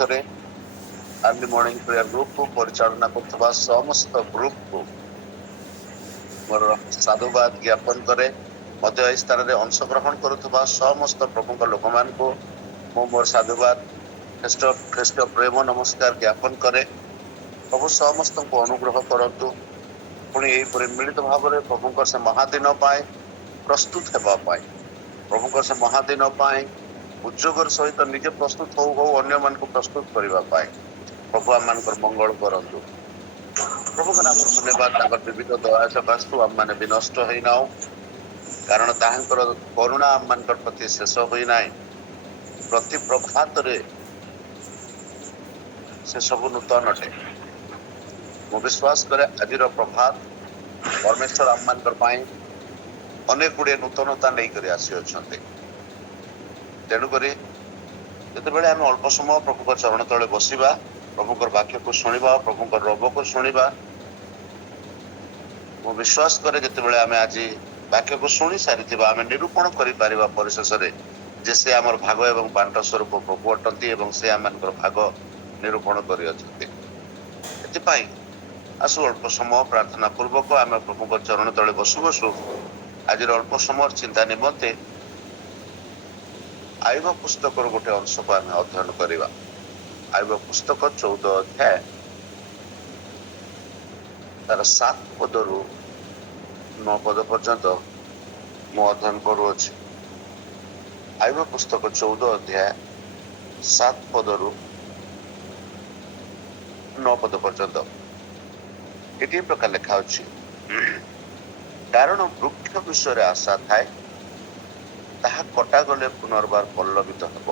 ଥରେ early morning prayer group को परिचालना करथबा समस्त ग्रुप को मोर साधुवाद ज्ञापन करे। मध्य स्थान रे अंशग्रहण करुथबा समस्त प्रमुख लोक मान को मो मोर साधुवाद श्रेष्ठ प्रेम नमस्कार ज्ञापन करे। प्रभु समस्त को अनुग्रह करंतु पुणी एपरि मिलित भाव में प्रभु से महादिन पाए प्रस्तुत हेबा पाए प्रभु से महादिन पाए उद्योगर सहित निजे प्रस्तुत हो अन्य मान को प्रस्तुत करबा पाए प्रभु आम मानकर मंगल करंतु। प्रभु का नाम धन्यवाद ताकर विविध दया सकाशु आम माने भी नष्ट होई नाउ कारण ताहांकर करुणा आम मानकर प्रति शेष होई नाय। प्रति प्रभात रे से सब नूतन अटे। मु विश्वास करे आजिर प्रभात परमेश्वर आम मानकर पाई अनेक गुड़े नूतनता नहीं करी आसी अछंते। तेणु करी जेतेबेले आमे अल्प समय प्रभु चरण तले बसिबा प्रभु वाक्य को शुणा प्रभु रब को शुणा मु विश्वास करे जितेबाला आम आज वाक्य को शुणी सारी आम निरूपण कर परिशेष जे से आमर भाग एवं बांट स्वरूप प्रभु अटंती एवं से आम भाग निरूपण कर आसु अल्प समय प्रार्थना पूर्वक आम प्रभु चरण तले बसु बसु आज अल्प समय चिंता निमंते आयुब पुस्तक गोटे अंश को आम अध्ययन करवा। आयुब पुस्तक 14 अध्याय तार 7 पद रु 9 पद पर्यंत मु अध्ययन करुअछि। आयुब पुस्तक 14 अध्याय 7 पद रु 9 पद पर्यंत एटी प्रकार लिखा अछि। कारण वृक्ष विषय आशा थाए ताहा कटा गले पुनर्बार पल्लवित हेब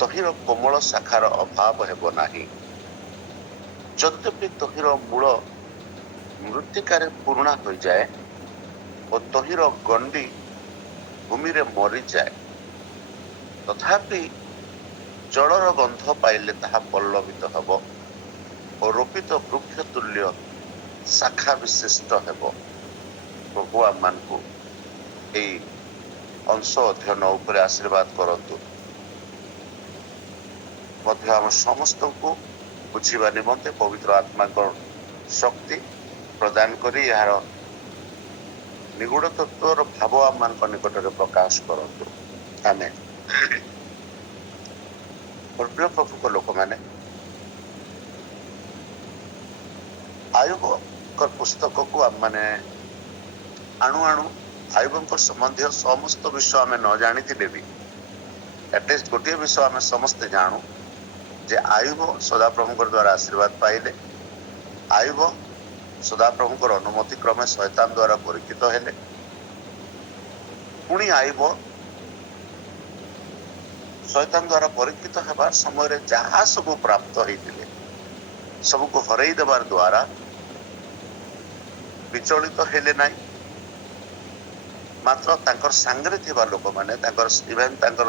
तहिर कोमल शाखार अभाव हेब नाही। यद्यपि तहिर मूल मृत्तिकारे पुरुणा हो जाए और तहिर गंडी भूमि रे मरी जाए तथापि जलर गंध पाइले ताहा पल्लवित हेब और रोपित वृक्ष तुल्य शाखा विशिष्ट हेब। प्रभु आम मान को अंश अध्ययन उपरे आशीर्वाद करंतु मध्य आम समस्त को बुझा निमंते पवित्र आत्मा शक्ति प्रदान करी यार निगूढ़ तत्वर भाव आम मान निकट में प्रकाश करंतु। आमेन। प्रिय प्रभु को लोक माने आयुब पुस्तक को आम माने आणु आणु आयुब संबंधी समस्त विषय आम न जानी भी एटलिस्ट गोटे विषय आम समस्ते जानू जे आयुब सदाप्रभु द्वारा आशीर्वाद पाइले। आयुब सदाप्रभु अनुमति क्रमे शैतान द्वारा परीक्षित हेले। पुणी आयुब शैतान द्वारा परीक्षित हेबार समय जहाँ सब प्राप्त होते सबको हरई देवार द्वारा विचलित हेले नहीं। मात्र तांकर सांगरे थिबा लोक माने तांकर इवेन तांकर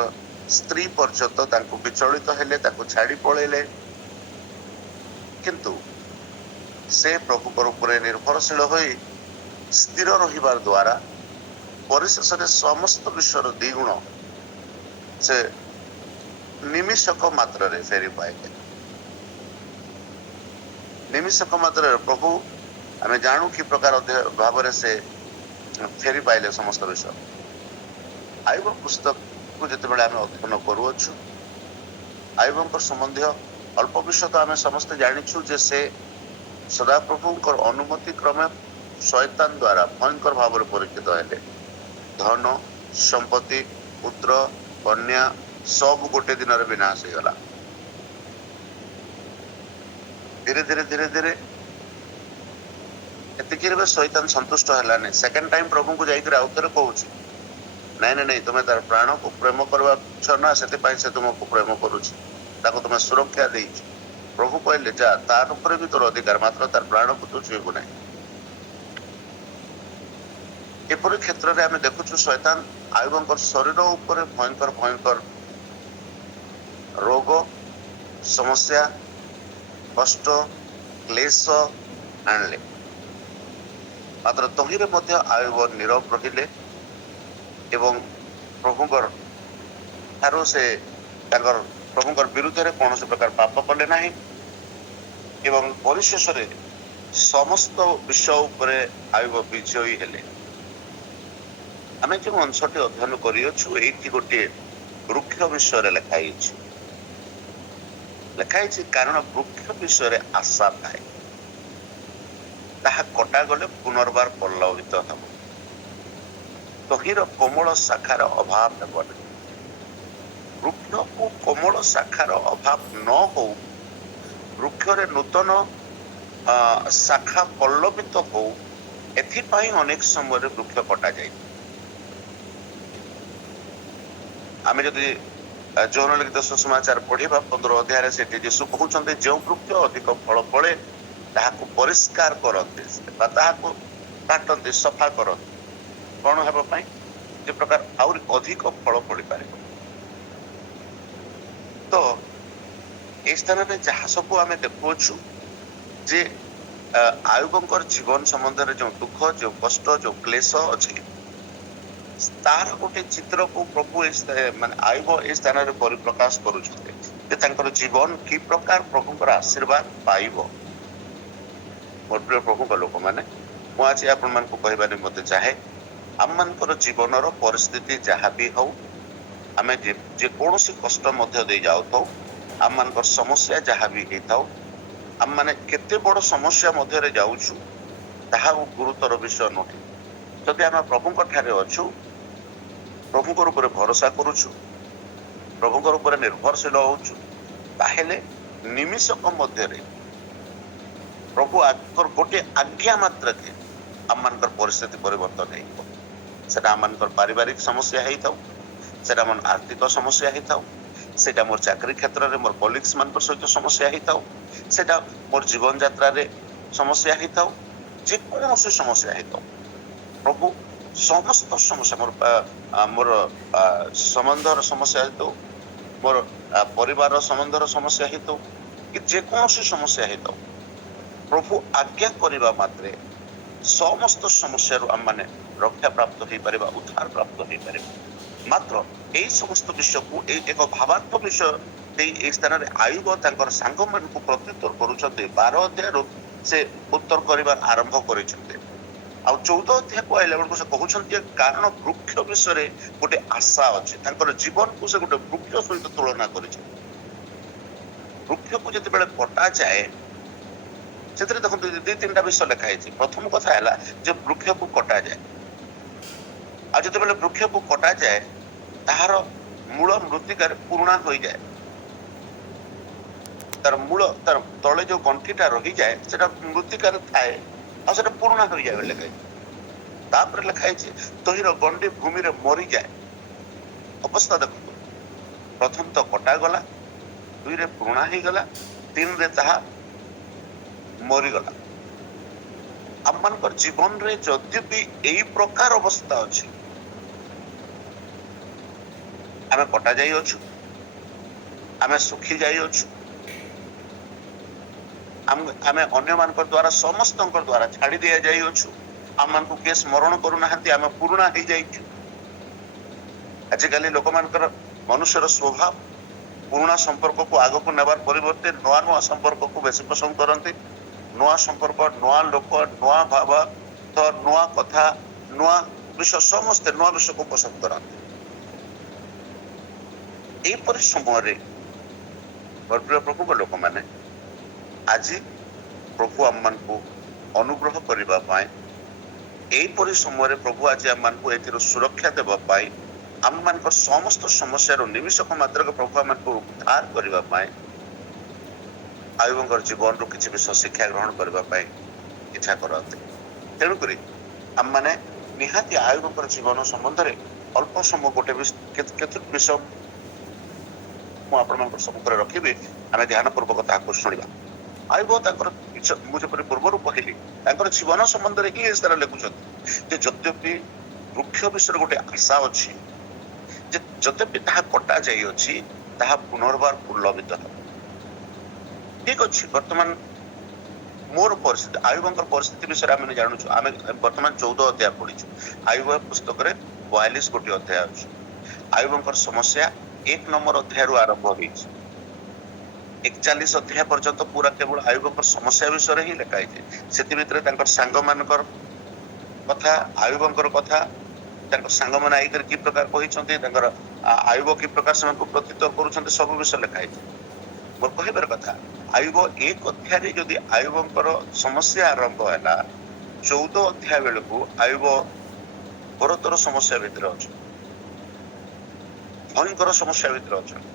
स्त्री पर्यंत तांको विचलित हेले तांको छाड़ी पळेले किंतु से प्रभु ऊपर निर्भरशील होई स्थिर रहिबार द्वारा परिशेष समस्त विश्वर द्विगुण से निमिषक मात्र रे फेरी पाइले। निमिषक मात्र प्रभु आम जानू कि प्रकार भाव से फेरी पाइले समस्त विषय। आयुब पुस्तक को जितेबाला आम अध्ययन करुअछु आयुब संबंधी अल्प विषय तो आम समस्ते जानिछु जे से सदाप्रभु अनुमति क्रमे शैतान द्वारा भयंकर भाव में परीक्षित हेले। धन संपत्ति पुत्र कन्या सब गोटे दिन विनाश हो गला। धीरे धीरे धीरे धीरे एतिकी शैतान संतुष्ट है। सेकेंड टाइम प्रभु को जाकर आउ थे कहूँ नहीं नहीं तुम्हें तार प्राण को प्रेम करवा ना से तुमको प्रेम करुच्ची तुम्हें सुरक्षा दे। प्रभु कहले जा तार ऊपर भी तोर अधिकार मात्र तार प्राण को तू छुईबु ना। एपरी क्षेत्र में आम देखुचु शैतान आयुब शरीर उपर भयंकर भयंकर रोग समस्या कष्ट क्लेश आणले। मात्र तहिरे मध्य आयुब नीरव रहिले एवं प्रभुकर ठारू से ପ୍ରଭୁଙ୍କର ବିରୁଦ୍ଧରେ କୌଣସି ପ୍ରକାର ପାପ କଲେ ନାହିଁ ଏବଂ ପରିଶେଷରେ ସମସ୍ତ ବିଷୟ ଉପରେ ଆୟୁବ ବିଜୟୀ ହେଲେ। ଆମେ ଯେଉଁ ଅଂଶଟି ଅଧ୍ୟୟନ କରିଅଛୁ ଏଇଠି ଗୋଟିଏ ବୃକ୍ଷ ବିଷୟରେ ଲେଖା ହେଇଛି କାରଣ ବୃକ୍ଷ ବିଷୟରେ ଆଶା ଥାଏ, ତାହା କଟାଗଲେ ପୁନର୍ବାର ପଲ୍ଲବିତ ହେବ, ତହିଁର କୋମଳ ଶାଖାର ଅଭାବ ହେବ ନାହିଁ। ବୃକ୍ଷକୁ କୋମଳ ଶାଖାର ଅଭାବ ନ ହଉ, ବୃକ୍ଷରେ ନୂତନ ଶାଖା ପଲ୍ଲବିତ ହଉ, ଏଥିପାଇଁ ଅନେକ ସମୟରେ ବୃକ୍ଷ କଟାଯାଏ। ଆମେ ଯଦି ଯୌନ ଲିଖିତ ସୁସମାଚାର ପଢିବା 15 ଅଧ୍ୟାୟରେ ସେଠି ଯୀଶୁ କହୁଛନ୍ତି ଯେଉଁ ବୃକ୍ଷ ଅଧିକ ଫଳ ଫଳେ ତାହାକୁ ପରିଷ୍କାର କରନ୍ତି ବା ତାହାକୁ କାଟନ୍ତି, ସଫା କରନ୍ତି। କଣ ହେବା ପାଇଁ? ଯେ ପ୍ରକାର ଆହୁରି ଅଧିକ ଫଳ ଫଳି ପାରିବ। ତ এই ସ୍ଥାନରେ ଯାହା ସବୁ ଆମେ ଦେଖୁଅଛୁ ଯେ ଆୟୁବଙ୍କର ଜୀବନ ସମ୍ବନ୍ଧରେ ଯେଉଁ ଦୁଃଖ, ଯେଉଁ କଷ୍ଟ, ଯେଉଁ କ୍ଲେଶ ଅଛି, ତାର ଗୋଟେ ଚିତ୍ରକୁ ପ୍ରଭୁ ମାନେ ଆୟୁବ ଏ ସ୍ଥାନରେ ପରିପ୍ରକାଶ କରୁଛନ୍ତି ଯେ ତାଙ୍କର ଜୀବନ କି ପ୍ରକାର ପ୍ରଭୁଙ୍କର ଆଶୀର୍ବାଦ ପାଇବ। ମୋର ପ୍ରିୟ ପ୍ରଭୁଙ୍କ ଲୋକମାନେ, ମୁଁ ଆଜି ଆପଣମାନଙ୍କୁ କହିବା ନିମନ୍ତେ ଚାହେଁ, ଆମମାନଙ୍କର ଜୀବନର ପରିସ୍ଥିତି ଯାହା ବି ହଉ, ଆମେ ଯେକୌଣସି କଷ୍ଟ ମଧ୍ୟ ଦେଇ ଯାଉଥାଉ, ଆମମାନଙ୍କର ସମସ୍ୟା ଯାହା ବି ହେଇଥାଉ, ଆମମାନେ କେତେ ବଡ ସମସ୍ୟା ମଧ୍ୟରେ ଯାଉଛୁ ତାହା ଗୁରୁତର ବିଷୟ ନୁହେଁ। ଯଦି ଆମେ ପ୍ରଭୁଙ୍କ ଠାରେ ଅଛୁ, ପ୍ରଭୁଙ୍କର ଉପରେ ଭରସା କରୁଛୁ, ପ୍ରଭୁଙ୍କର ଉପରେ ନିର୍ଭରଶୀଳ ହଉଛୁ, ତାହେଲେ ନିମିଷକ ମଧ୍ୟରେ ପ୍ରଭୁ ଗୋଟିଏ ଆଜ୍ଞା ମାତ୍ରକେ ଆମମାନଙ୍କର ପରିସ୍ଥିତି ପରିବର୍ତ୍ତନ ହେଇଯିବ। ସେଟା ଆମମାନଙ୍କର ପାରିବାରିକ ସମସ୍ୟା ହେଇଥାଉ, ସେଟା ଆମର ଆର୍ଥିକ ସମସ୍ୟା ହେଇଥାଉ, ସେଟା ମୋର ଚାକିରୀ କ୍ଷେତ୍ରରେ ମୋର କଲିଗ୍ସ ମାନଙ୍କ ସହିତ ସମସ୍ୟା ହେଇଥାଉ, ସେଟା ମୋର ଜୀବନ ଯାତ୍ରାରେ ସମସ୍ୟା ହେଇଥାଉ, ଯେକୌଣସି ସମସ୍ୟା ହେଇଥାଉ, ପ୍ରଭୁ ସମସ୍ତ ସମସ୍ୟା ମୋର ସମ୍ବନ୍ଧର ସମସ୍ୟା ହେଇଥାଉ, ମୋର ପରିବାରର ସମ୍ବନ୍ଧର ସମସ୍ୟା ହେଇଥାଉ, କି ଯେକୌଣସି ସମସ୍ୟା ହେଇଥାଉ, ପ୍ରଭୁ ଆଜ୍ଞା କରିବା ମାତ୍ରେ ସମସ୍ତ ସମସ୍ୟାରୁ ଆମମାନେ ରକ୍ଷା ପ୍ରାପ୍ତ ହେଇପାରିବା, ଉଦ୍ଧାର ପ୍ରାପ୍ତ ହେଇପାରିବା। ମାତ୍ର ଏଇ ସମସ୍ତ ବିଷୟକୁ ଏକ ଭାବାର୍ଥ ବିଷୟ ଦେଇ ଏଇ ସ୍ଥାନରେ ଆୟୁବ ତାଙ୍କର ସାଙ୍ଗମାନଙ୍କୁ ପ୍ରତ୍ୟୁତ୍ତର କରୁଛନ୍ତି। 12 ଅଧ୍ୟାୟରୁ ସେ ଉତ୍ତର କରିବା ଆରମ୍ଭ କରିଛନ୍ତି। ଆଉ 14 ଅଧ୍ୟାୟକୁ ଆଇଲା ବେଳକୁ ସେ କହୁଛନ୍ତି କାରଣ ବୃକ୍ଷ ବିଷୟରେ ଗୋଟେ ଆଶା ଅଛି। ତାଙ୍କର ଜୀବନକୁ ସେ ଗୋଟେ ବୃକ୍ଷ ସହିତ ତୁଳନା କରିଛନ୍ତି। ବୃକ୍ଷକୁ ଯେତେବେଳେ କଟାଯାଏ, ସେଥିରେ ଦେଖନ୍ତୁ 2-3ଟା ବିଷୟ ଲେଖା ହେଇଛି। ପ୍ରଥମ କଥା ହେଲା ଯେ ବୃକ୍ଷକୁ କଟାଯାଏ, ଆଉ ଯେତେବେଳେ ବୃକ୍ଷକୁ କଟାଯାଏ ତାହାର ମୂଳ ମୃତ୍ତିକାରେ ପୁରୁଣା ହୋଇଯାଏ। ତାର ମୂଳ, ତାର ତଳେ ଯୋଉ ଗଣ୍ଠିଟା ରହିଯାଏ ସେଟା ମୃତ୍ତିକାରେ ଥାଏ, ଆଉ ସେଟା ପୁରୁଣା ହୋଇଯାଏ ବୋଲି ଲେଖା ହେଇଛି। ତାପରେ ଲେଖା ହେଇଛି ତହିଁର ଗଣ୍ଡି ଭୂମିରେ ମରିଯାଏ। ଅବସ୍ଥା ଦେଖନ୍ତୁ, ପ୍ରଥମ ତ କଟାଗଲା, 2ରେ ପୁରୁଣା ହେଇଗଲା, 3ରେ ତାହା ମରିଗଲା। ଆମମାନଙ୍କର ଜୀବନରେ ଯଦି ବି ଏଇ ପ୍ରକାର ଅବସ୍ଥା ଅଛି, ଆମେ କଟା ଯାଇଅଛୁ, ଆମେ ଶୁଖି ଯାଇଅଛୁ, ଆମେ ଅନ୍ୟମାନଙ୍କ ଦ୍ୱାରା ସମସ୍ତଙ୍କ ଦ୍ୱାରା ଛାଡି ଦିଆଯାଇଅଛୁ, ଆମମାନଙ୍କୁ କିଏ ସ୍ମରଣ କରୁନାହାନ୍ତି, ଆମେ ପୁରୁଣା ହେଇଯାଇଛୁ। ଆଜିକାଲି ଲୋକମାନଙ୍କର ମନୁଷ୍ୟର ସ୍ୱଭାବ ପୁରୁଣା ସମ୍ପର୍କକୁ ଆଗକୁ ନେବାର ପରିବର୍ତ୍ତେ ନୂଆ ନୂଆ ସମ୍ପର୍କକୁ ବେଶୀ ପସନ୍ଦ କରନ୍ତି। ନୂଆ ସମ୍ପର୍କ, ନୂଆ ଲୋକ, ନୂଆ ଭାବ, ନୂଆ କଥା, ନୂଆ ବିଷୟ, ସମସ୍ତେ ନୂଆ ବିଷୟକୁ ପସନ୍ଦ କରନ୍ତି। ଏହିପରି ସମୟରେ ପ୍ରିୟ ପ୍ରଭୁଙ୍କ ଲୋକମାନେ, ଆଜି ପ୍ରଭୁ ଆମମାନଙ୍କୁ ଅନୁଗ୍ରହ କରିବା ପାଇଁ, ଏହିପରି ସମୟରେ ପ୍ରଭୁ ଆଜି ଆମମାନଙ୍କୁ ଏଥିରୁ ସୁରକ୍ଷା ଦେବା ପାଇଁ, ଆମମାନଙ୍କର ସମସ୍ତ ସମସ୍ୟାରୁ ନିମିଷକ ମାତ୍ରକେ ପ୍ରଭୁ ଆମମାନଙ୍କୁ ଉଦ୍ଧାର କରିବା ପାଇଁ ଆୟୁବଙ୍କର ଜୀବନରୁ କିଛି ବିଷୟ ଶିକ୍ଷା ଗ୍ରହଣ କରିବା ପାଇଁ ଇଚ୍ଛା କରନ୍ତି। ତେଣୁକରି ଆମମାନେ ନିହାତି ଆୟୁବଙ୍କର ଜୀବନ ସମ୍ବନ୍ଧରେ ଅଳ୍ପ ସମୟ ଗୋଟେ କେତେ ବିଷୟ ମୁଁ ଆପଣମାନଙ୍କ ସମ୍ମୁଖରେ ରଖିବି, ଆମେ ଧ୍ୟାନ ପୂର୍ବକ ତାହାକୁ ଶୁଣିବା। ଆୟୁବ ତାଙ୍କର, ମୁଁ ଯେପରି ପୂର୍ବରୁ କହିଲି, ତାଙ୍କର ଜୀବନ ସମ୍ବନ୍ଧରେ ହିଁ ଏ ସ୍ଥାନରେ ଲେଖୁଛନ୍ତି ଯେ ଯଦ୍ୟପି ବୃକ୍ଷ ବିଷୟରେ ଗୋଟେ ଆଶା ଅଛି, ଯେ ଯଦ୍ୟପି ତାହା କଟା ଯାଇଅଛି ତାହା ପୁନର୍ବାର ପୁଲ୍ଲବିତ ହେବ। ଠିକ ଅଛି, ବର୍ତ୍ତମାନ ମୋର ପରିସ୍ଥିତି, ଆୟୁବଙ୍କର ପରିସ୍ଥିତି ବିଷୟରେ ଆମେ ଜାଣୁଛୁ। ଆମେ ବର୍ତ୍ତମାନ 14 ଅଧ୍ୟାୟ ପଢିଛୁ। ଆୟୁବ ପୁସ୍ତକରେ 42 ଗୋଟି ଅଧ୍ୟାୟ ଅଛି। ଆୟୁବଙ୍କର ସମସ୍ୟା 1 ନମ୍ବର ଅଧ୍ୟାୟରୁ ଆରମ୍ଭ ହେଇଛି। 41 ଅଧ୍ୟାୟ ପର୍ଯ୍ୟନ୍ତ ପୁରା କେବଳ ଆୟୁବଙ୍କ ସମସ୍ୟା ବିଷୟରେ ହିଁ ଲେଖା ହେଇଛି। ସେଥି ଭିତରେ ତାଙ୍କର ସାଙ୍ଗମାନଙ୍କର କଥା, ଆୟୁବଙ୍କର କଥା, ତାଙ୍କ ସାଙ୍ଗମାନେ ଆଇକରି କି ପ୍ରକାର କହିଛନ୍ତି, ତାଙ୍କର ଆୟୁବ କି ପ୍ରକାର ସେମାନଙ୍କୁ ପ୍ରତ୍ୟୁତ୍ତର କରୁଛନ୍ତି, ସବୁ ବିଷୟ ଲେଖା ହେଇଛି। ମୋର କହିବାର କଥା, ଆୟୁବ 1 ଅଧ୍ୟାୟରେ ଯଦି ଆୟୁବଙ୍କର ସମସ୍ୟା ଆରମ୍ଭ ହେଲା, 14 ଅଧ୍ୟାୟ ବେଳକୁ ଆୟୁବ ଘୋରତର ସମସ୍ୟା ଭିତରେ ଅଛନ୍ତି, ଭୟଙ୍କର ସମସ୍ୟା ଭିତରେ ଅଛନ୍ତି,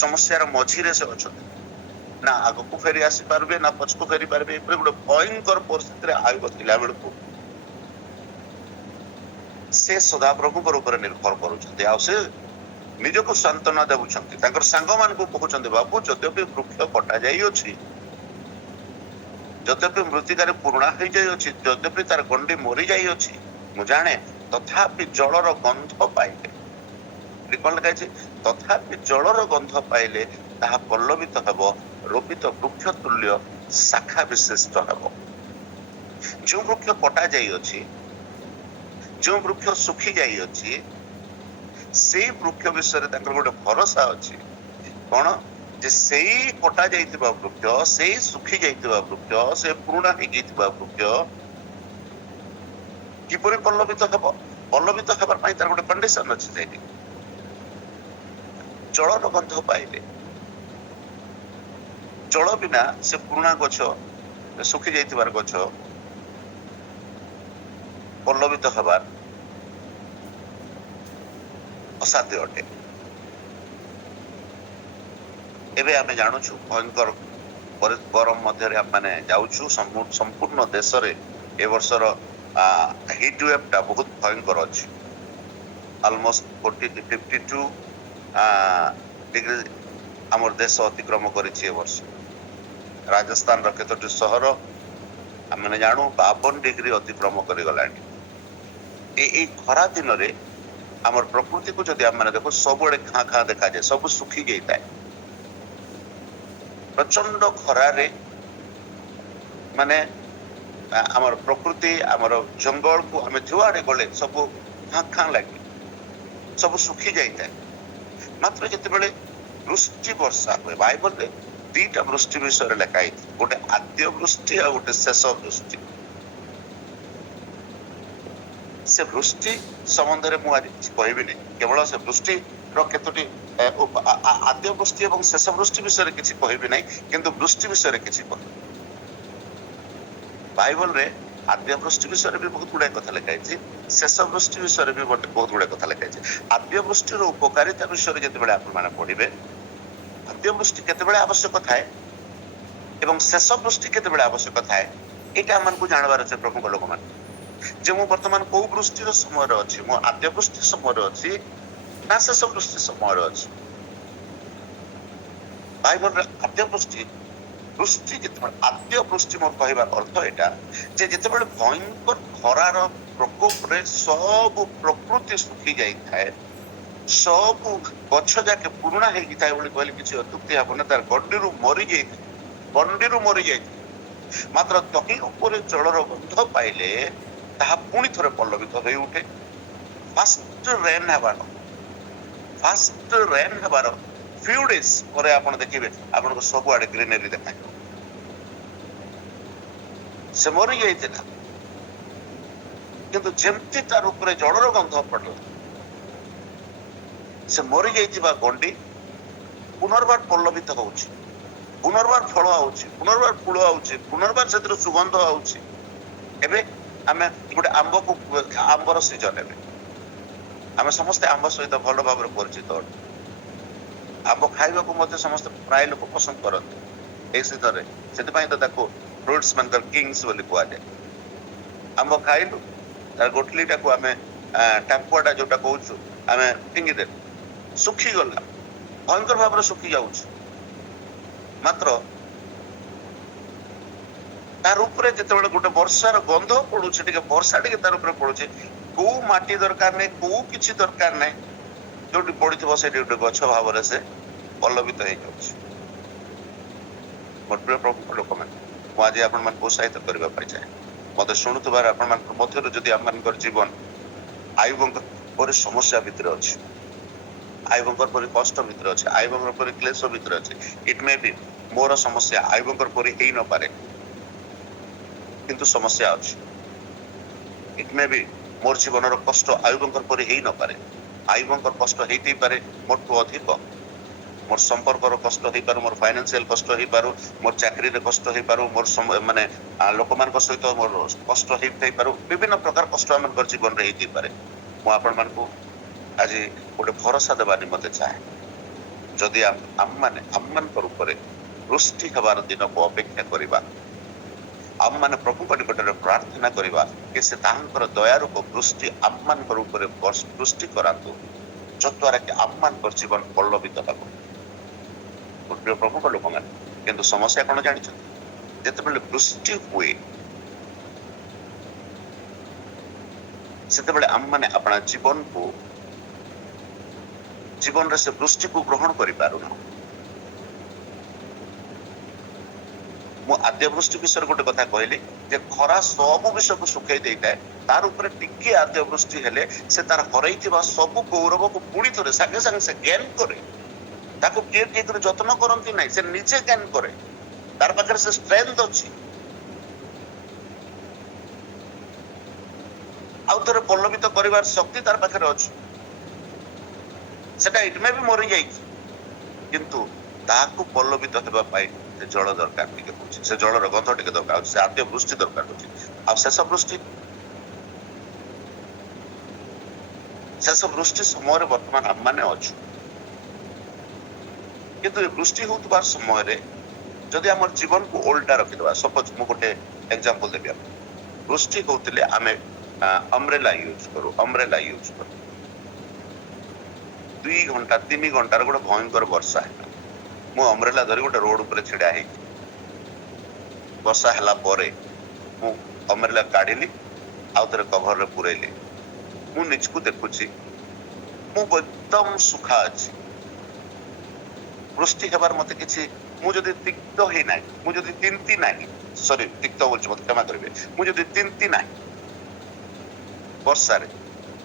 ସମସ୍ୟାର ମଝିରେ ସେ ଅଛନ୍ତି। ନା ଆଗକୁ ଫେରି ଆସିପାରିବେ ନା ପଛକୁ ଫେରି ପାରିବେ, ଏପରି ଗୋଟେ ଭୟଙ୍କର ପରିସ୍ଥିତିରେ ଆୟୁବ ଥିଲା ବେଳକୁ ସେ ସଦାପ୍ରଭୁଙ୍କର ଉପରେ ନିର୍ଭର କରୁଛନ୍ତି। ଆଉ ସେ ନିଜକୁ ସାନ୍ତ୍ୱନା ଦେଉଛନ୍ତି, ତାଙ୍କର ସାଙ୍ଗମାନଙ୍କୁ କହୁଛନ୍ତି, ବାବୁ ଯଦ୍ୟପି ବୃକ୍ଷ କଟା ଯାଇଅଛି, ଯଦ୍ୟପି ମୃତ୍ତିକାରେ ପୁରୁଣା ହେଇଯାଇଅଛି, ଯଦ୍ୟପି ତାର ଗଣ୍ଡି ମରି ଯାଇଅଛି, ମୁଁ ଜାଣେ, ତଥାପି ଜଳର ଗନ୍ଧ ପାଇଲେ, କଣ ଲେଖା ହେଇଛି, ତଥାପି ଜଳର ଗନ୍ଧ ପାଇଲେ ତାହା ପଲ୍ଲବିତ ହେବ, ରୋପିତ ବୃକ୍ଷ ତୁଲ୍ୟ ଶାଖା ବିଶିଷ୍ଟ ହେବ। ଯେଉଁ ବୃକ୍ଷ କଟା ଯାଇଅଛି, ଯେଉଁ ବୃକ୍ଷ ଶୁଖି ଯାଇଅଛି, ସେଇ ବୃକ୍ଷ ବିଷୟରେ ତାଙ୍କର ଗୋଟେ ଭରସା ଅଛି। କଣ? ଯେ ସେଇ କଟା ଯାଇଥିବା ବୃକ୍ଷ, ସେଇ ଶୁଖି ଯାଇଥିବା ବୃକ୍ଷ, ସେ ପୁରୁଣା ହେଇଯାଇଥିବା ବୃକ୍ଷ କିପରି ପଲ୍ଲବିତ ହେବ? ପଲ୍ଲବିତ ହେବା ପାଇଁ ତାର ଗୋଟେ କଣ୍ଡିସନ ଅଛି। ସେଇଠି ଜଳର ଗନ୍ଧ ପାଇଲେ, ଜଳ ବିନା ସେ ପୁରୁଣା ଗଛ, ଶୁଖି ଯାଇଥିବାର ଗଛ ପଲ୍ଲବିତ ହେବାର ଅସାଧ୍ୟ ଅଟେ। ଏବେ ଆମେ ଜାଣୁଛୁ ଭୟଙ୍କର ଗରମ ମଧ୍ୟରେ ଆମେ ଯାଉଛୁ। ସମ୍ପୂର୍ଣ୍ଣ ଦେଶରେ ଏ ବର୍ଷର ହିଟ୍ ୱେଭ ଟା ବହୁତ ଭୟଙ୍କର ଅଛି। ଅଲମୋଷ୍ଟ 52 ଡିଗ୍ରୀ ଆମର ଦେଶ ଅତିକ୍ରମ କରିଛି ଏ ବର୍ଷ। ରାଜସ୍ଥାନର କେତୋଟି ସହର ଆମେ ଜାଣୁ 52 ଡିଗ୍ରୀ ଅତିକ୍ରମ କରିଗଲାଣି। ଏଇ ଖରା ଦିନରେ ଆମର ପ୍ରକୃତିକୁ ଯଦି ଆମେ ଦେଖୁ, ସବୁଆଡେ ଖାଁ ଖାଁ ଦେଖାଯାଏ, ସବୁ ଶୁଖି ଯାଇଥାଏ। ପ୍ରଚଣ୍ଡ ଖରାରେ ମାନେ ଆମର ପ୍ରକୃତି, ଆମର ଜଙ୍ଗଲକୁ ଆମେ ଯୁଆଡେ ଗଲେ ସବୁ ଖାଁ ଖାଁ ଲାଗେ, ସବୁ ଶୁଖି ଯାଇଥାଏ। ମାତ୍ର ଯେତେବେଳେ ବୃଷ୍ଟି ବର୍ଷା ହୁଏ, ବାଇବଲରେ 2ଟା ବୃଷ୍ଟି ବିଷୟରେ ଲେଖା ହେଇଛି, ଗୋଟେ ଆଦ୍ୟ ବୃଷ୍ଟି ଆଉ ଗୋଟେ ଶେଷ ବୃଷ୍ଟି। ସେ ବୃଷ୍ଟି ସମ୍ବନ୍ଧରେ ମୁଁ ଆଜି କିଛି କହିବିନି, କେବଳ ସେ ବୃଷ୍ଟିର କେତୋଟି ଆଦ୍ୟ ବୃଷ୍ଟି ଏବଂ ଶେଷ ବୃଷ୍ଟି ବିଷୟରେ କିଛି କହିବି ନାହିଁ, କିନ୍ତୁ ବୃଷ୍ଟି ବିଷୟରେ କିଛି କହିବି। ବାଇବଲରେ ଆଦ୍ୟ ବୃଷ୍ଟି ବିଷୟରେ ବି ବହୁତ ଗୁଡାଏ କଥା ଲେଖା ହେଇଛି, ଶେଷ ବୃଷ୍ଟି ବିଷୟରେ ବି ବହୁତ ଗୁଡାଏ କଥା ଲେଖା ହେଇଛି। ଆଦ୍ୟ ବୃଷ୍ଟିର ଉପକାରିତା ବିଷୟରେ ଯେତେବେଳେ ଆପଣମାନେ ପଢିବେ, ଆଦ୍ୟ ବୃଷ୍ଟି କେତେବେଳେ ଆବଶ୍ୟକ ଥାଏ ଏବଂ ଶେଷ ବୃଷ୍ଟି କେତେବେଳେ ଆବଶ୍ୟକ ଥାଏ, ଏଇଟା ଆମକୁ ଜାଣିବାର ଅଛି। ପ୍ରଭୁଙ୍କ ଲୋକମାନେ, ଯେ ମୁଁ ବର୍ତ୍ତମାନ କୋଉ ବୃଷ୍ଟିର ସମୟରେ ଅଛି, ମୁଁ ଆଦ୍ୟ ବୃଷ୍ଟି ସମୟରେ ଅଛି ନା ଶେଷ ବୃଷ୍ଟି ସମୟରେ ଅଛି। ବାଇବଲରେ ଆଦ୍ୟ ବୃଷ୍ଟି ଯେତେବେଳେ ଆଦ୍ୟ ବୃଷ୍ଟି, ମୋର କହିବାର ଅର୍ଥ ଏଇଟା ଯେ ଯେତେବେଳେ ଭୟଙ୍କର ଖରାର ପ୍ରକୋପରେ ସବୁ ପ୍ରକୃତି ଶୁଖି ଯାଇଥାଏ, ସବୁ ଗଛ ଯାକେ ପୁରୁଣା ହେଇଯାଇଥାଏ ବୋଲି କହିଲେ କିଛି ଅତ୍ୟୁକ୍ତି ହବ ନା, ତାର ଗଣ୍ଡିରୁ ମରିଯାଇଥାଏ। ମାତ୍ର ତହି ଉପରେ ଜଳର ଗନ୍ଧ ପାଇଲେ ତାହା ପୁଣି ଥରେ ପଲ୍ଲବିତ ହୋଇ ଉଠେ। ଫାଷ୍ଟ ରେନ୍ ହେବାର few days ପରେ ଆପଣ ଦେଖିବେ ଆପଣଙ୍କୁ ସବୁଆଡେ ଗ୍ରୀନେରୀ ଦେଖାଯିବ। ସେ ମରି ଯାଇଥିଲା, କିନ୍ତୁ ଯେମିତି ତାର ଉପରେ ଜଳର ଗନ୍ଧ ପଡିଲା, ସେ ମରି ଯାଇଥିବା ଗଣ୍ଡି ପୁନର୍ବାର ପଲ୍ଲବିତ ହଉଛି, ପୁନର୍ବାର ଫଳ ଆଉଛି, ପୁନର୍ବାର ଫୁଳ ଆଉଛି, ପୁନର୍ବାର ସେଥିରୁ ସୁଗନ୍ଧ ଆଉଛି। ଏବେ ଆମେ ଗୋଟେ ଆମ୍ବର ସିଜନ, ଏବେ ଆମେ ସମସ୍ତେ ଆମ୍ବ ସହିତ ଭଲ ଭାବରେ ପରିଚିତ ଅଟୁ। ଆମ୍ବ ଖାଇବାକୁ ମଧ୍ୟ ସମସ୍ତେ ପ୍ରାୟ ଲୋକ ପସନ୍ଦ କରନ୍ତି ଏଇ ସିଜନରେ, ସେଥିପାଇଁ ତ ତାକୁ ଫ୍ରୁଟ୍ସ ମାନଙ୍କର କିଙ୍ଗସ୍ ବୋଲି କୁହାଯାଏ। ଆମ୍ବ ଖାଇଲୁ, ତାର ଗୋଟଲିଟାକୁ ଆମେ ଟାଙ୍କୁଆଟା ଯୋଉଟା କହୁଛୁ ଆମେ ଫିଙ୍ଗିଦେଲୁ, ଶୁଖିଗଲା, ଭୟଙ୍କର ଭାବରେ ଶୁଖି ଯାଉଛି। ମାତ୍ର ତାର ଉପରେ ଯେତେବେଳେ ଗୋଟେ ବର୍ଷାର ଗନ୍ଧ ପଡୁଛି, ଟିକେ ବର୍ଷା ଟିକେ ତାର ଉପରେ ପଡୁଛି, କୋଉ ମାଟି ଦରକାର ନାହିଁ, କୋଉ କିଛି ଦରକାର ନାହିଁ, ଯୋଉଠି ପଡିଥିବ ସେଠି ଗୋଟେ ଗଛ ଭାବରେ ସେ ପଲ୍ଲବିତ ହେଇଯାଉଛି। ମୋର ପ୍ରିୟ ପ୍ରଭୁଙ୍କ ଲୋକମାନେ, ମୁଁ ଆଜି ଆପଣମାନଙ୍କୁ ଉତ୍ସାହିତ କରିବା ପାଇଁ ଚାହେଁ, ମତେ ଶୁଣୁଥିବାର ଆପଣମାନଙ୍କ ମଧ୍ୟରୁ ଯଦି ଆମମାନଙ୍କର ଜୀବନ ଆୟୁବଙ୍କ ପରି ସମସ୍ୟା ଭିତରେ ଅଛି, ଆଇବଙ୍କର ପରି କଷ୍ଟ ଭିତରେ ଅଛି, ଆଇବଙ୍କର ପରି କ୍ଲେଶ ଭିତରେ ଅଛି। ଇଟ୍ ମେ ବି ମୋର ସମସ୍ୟା ଆଇବଙ୍କର ପରି ହେଇ ନପାରେ, କିନ୍ତୁ ସମସ୍ୟା ଅଛି। ଇଟ୍ ମେ ବି ମୋର ଜୀବନର କଷ୍ଟ ଆଇବଙ୍କର ପରି ହେଇ ନପାରେ, ଆଇବଙ୍କର କଷ୍ଟ ହେଇଥାଇପାରେ ମୋଠୁ ଅଧିକ। ମୋର ସମ୍ପର୍କର କଷ୍ଟ ହେଇପାରୁ, ମୋର ଫାଇନାନ୍ସିଆଲ କଷ୍ଟ ହେଇପାରୁ, ମୋର ଚାକିରିରେ କଷ୍ଟ ହେଇପାରୁ, ମୋର ମାନେ ଲୋକମାନଙ୍କ ସହିତ ମୋର କଷ୍ଟ ହେଇଥାଇପାରୁ, ବିଭିନ୍ନ ପ୍ରକାର କଷ୍ଟ ଆମଙ୍କର ଜୀବନରେ ହେଇଥାଇପାରେ। ମୁଁ ଆପଣମାନଙ୍କୁ ଆଜି ଗୋଟେ ଭରସା ଦେବା ନିମନ୍ତେ ଚାହେଁ, ଯଦି ଆମମାନଙ୍କର ଉପରେ ବୃଷ୍ଟି ହେବାର ଦିନକୁ ଅପେକ୍ଷା କରିବା, ଆମମାନେ ପ୍ରଭୁଙ୍କ ନିକଟରେ ପ୍ରାର୍ଥନା କରିବା କି ସେ ତାଙ୍କର ଦୟାରୂପ ବୃଷ୍ଟି ଆମମାନଙ୍କର ଉପରେ ବୃଷ୍ଟି କରାନ୍ତୁ, ଯଦ୍ୱାରା କି ଆମମାନଙ୍କର ଜୀବନ ପଲ୍ଲବିତ ହେବ। ପ୍ରିୟ ପ୍ରଭୁଙ୍କ ଲୋକମାନେ, କିନ୍ତୁ ସମସ୍ୟା କଣ ଜାଣିଛନ୍ତି? ଯେତେବେଳେ ବୃଷ୍ଟି ହୁଏ ସେତେବେଳେ ଆମମାନେ ଆପଣା ଜୀବନରେ ସେ ବୃଷ୍ଟିକୁ ଗ୍ରହଣ କରିପାରୁନା। ମୁଁ ଆଦ୍ୟ ବୃଷ୍ଟି ବିଷୟରେ ଗୋଟେ କଥା କହିଲି ଯେ ଖରା ସବୁ ବିଷୟକୁ ଶୁଖେଇ ଦେଇଥାଏ, ତାର ଉପରେ ଟିକେ ଆଦ୍ୟ ବୃଷ୍ଟି ହେଲେ ସେ ତାର ହରେଇଥିବା ସବୁ ଗୌରବକୁ ପୁଣି ଥରେ ସାଙ୍ଗେ ସାଙ୍ଗେ ସେ ଗେନ୍ କରେ। ତାକୁ କିଏ କରି ଯତ୍ନ କରନ୍ତି ନାହିଁ, ସେ ନିଜେ ଗେନ୍ କରେ। ତାର ପାଖରେ ସେ ଷ୍ଟ୍ରେନ୍ଥ ଅଛି, ଆଉ ଥରେ ପଲ୍ଲବିତ କରିବାର ଶକ୍ତି ତାର ପାଖରେ ଅଛି। ସେଟା ଇଟ୍ ମେ ବି ମରିଯାଇଛି, କିନ୍ତୁ ତାହାକୁ ପଲ୍ଲବିତ ହେବା ପାଇଁ ସେ ଜଳ ଦରକାର ଟିକେ ହଉଛି, ସେ ଜଳର ଗନ୍ଧ ଟିକେ ଦରକାର ହଉଛି, ସେ ଆଦ୍ୟ ବୃଷ୍ଟି ଦରକାର ହଉଛି। ଆଉ ଶେଷ ବୃଷ୍ଟି ସମୟରେ ବର୍ତ୍ତମାନ ଆମମାନେ ଅଛୁ। କିନ୍ତୁ ଏ ବୃଷ୍ଟି ହଉଥିବା ସମୟରେ ଯଦି ଆମର ଜୀବନକୁ ଓଲଟା ରଖିଦବା, ସପୋଜ ମୁଁ ଗୋଟେ ଏକ୍ସାମ୍ପଲ ଦେବି ଆପଣଙ୍କୁ। ବୃଷ୍ଟି ହଉଥିଲେ ଆମେ ଅମ୍ବ୍ରେଲା ୟୁଜ କରୁ। 2 ଘଣ୍ଟା 3 ଘଣ୍ଟାର ଗୋଟେ ଭୟଙ୍କର ବର୍ଷା ହେଲା, ମୁଁ ଅମ୍ବ୍ରେଲା ଧରି ଗୋଟେ ରୋଡ ଉପରେ ଛିଡା ହେଇଛି। ବର୍ଷା ହେଲା ପରେ ମୁଁ ଅମ୍ବ୍ରେଲା କାଢିଲି, ଆଉ ଥରେ କଭରରେ ପୁରେଇଲି। ମୁଁ ନିଜକୁ ଦେଖୁଛି ମୁଁ ଏକଦମ ସୁଖା ଅଛି। ବୃଷ୍ଟି ହେବାର ମତେ କିଛି, ମୁଁ ଯଦି ତିକ୍ତ ହେଇନାହିଁ, ମୁଁ ଯଦି ତିନ୍ତି ନାହିଁ, ସରି ତିକ୍ତ ବୋଲଛି ମତେ କ୍ଷମା କରିବେ, ମୁଁ ଯଦି ତିନ୍ତି ନାହିଁ ବର୍ଷାରେ,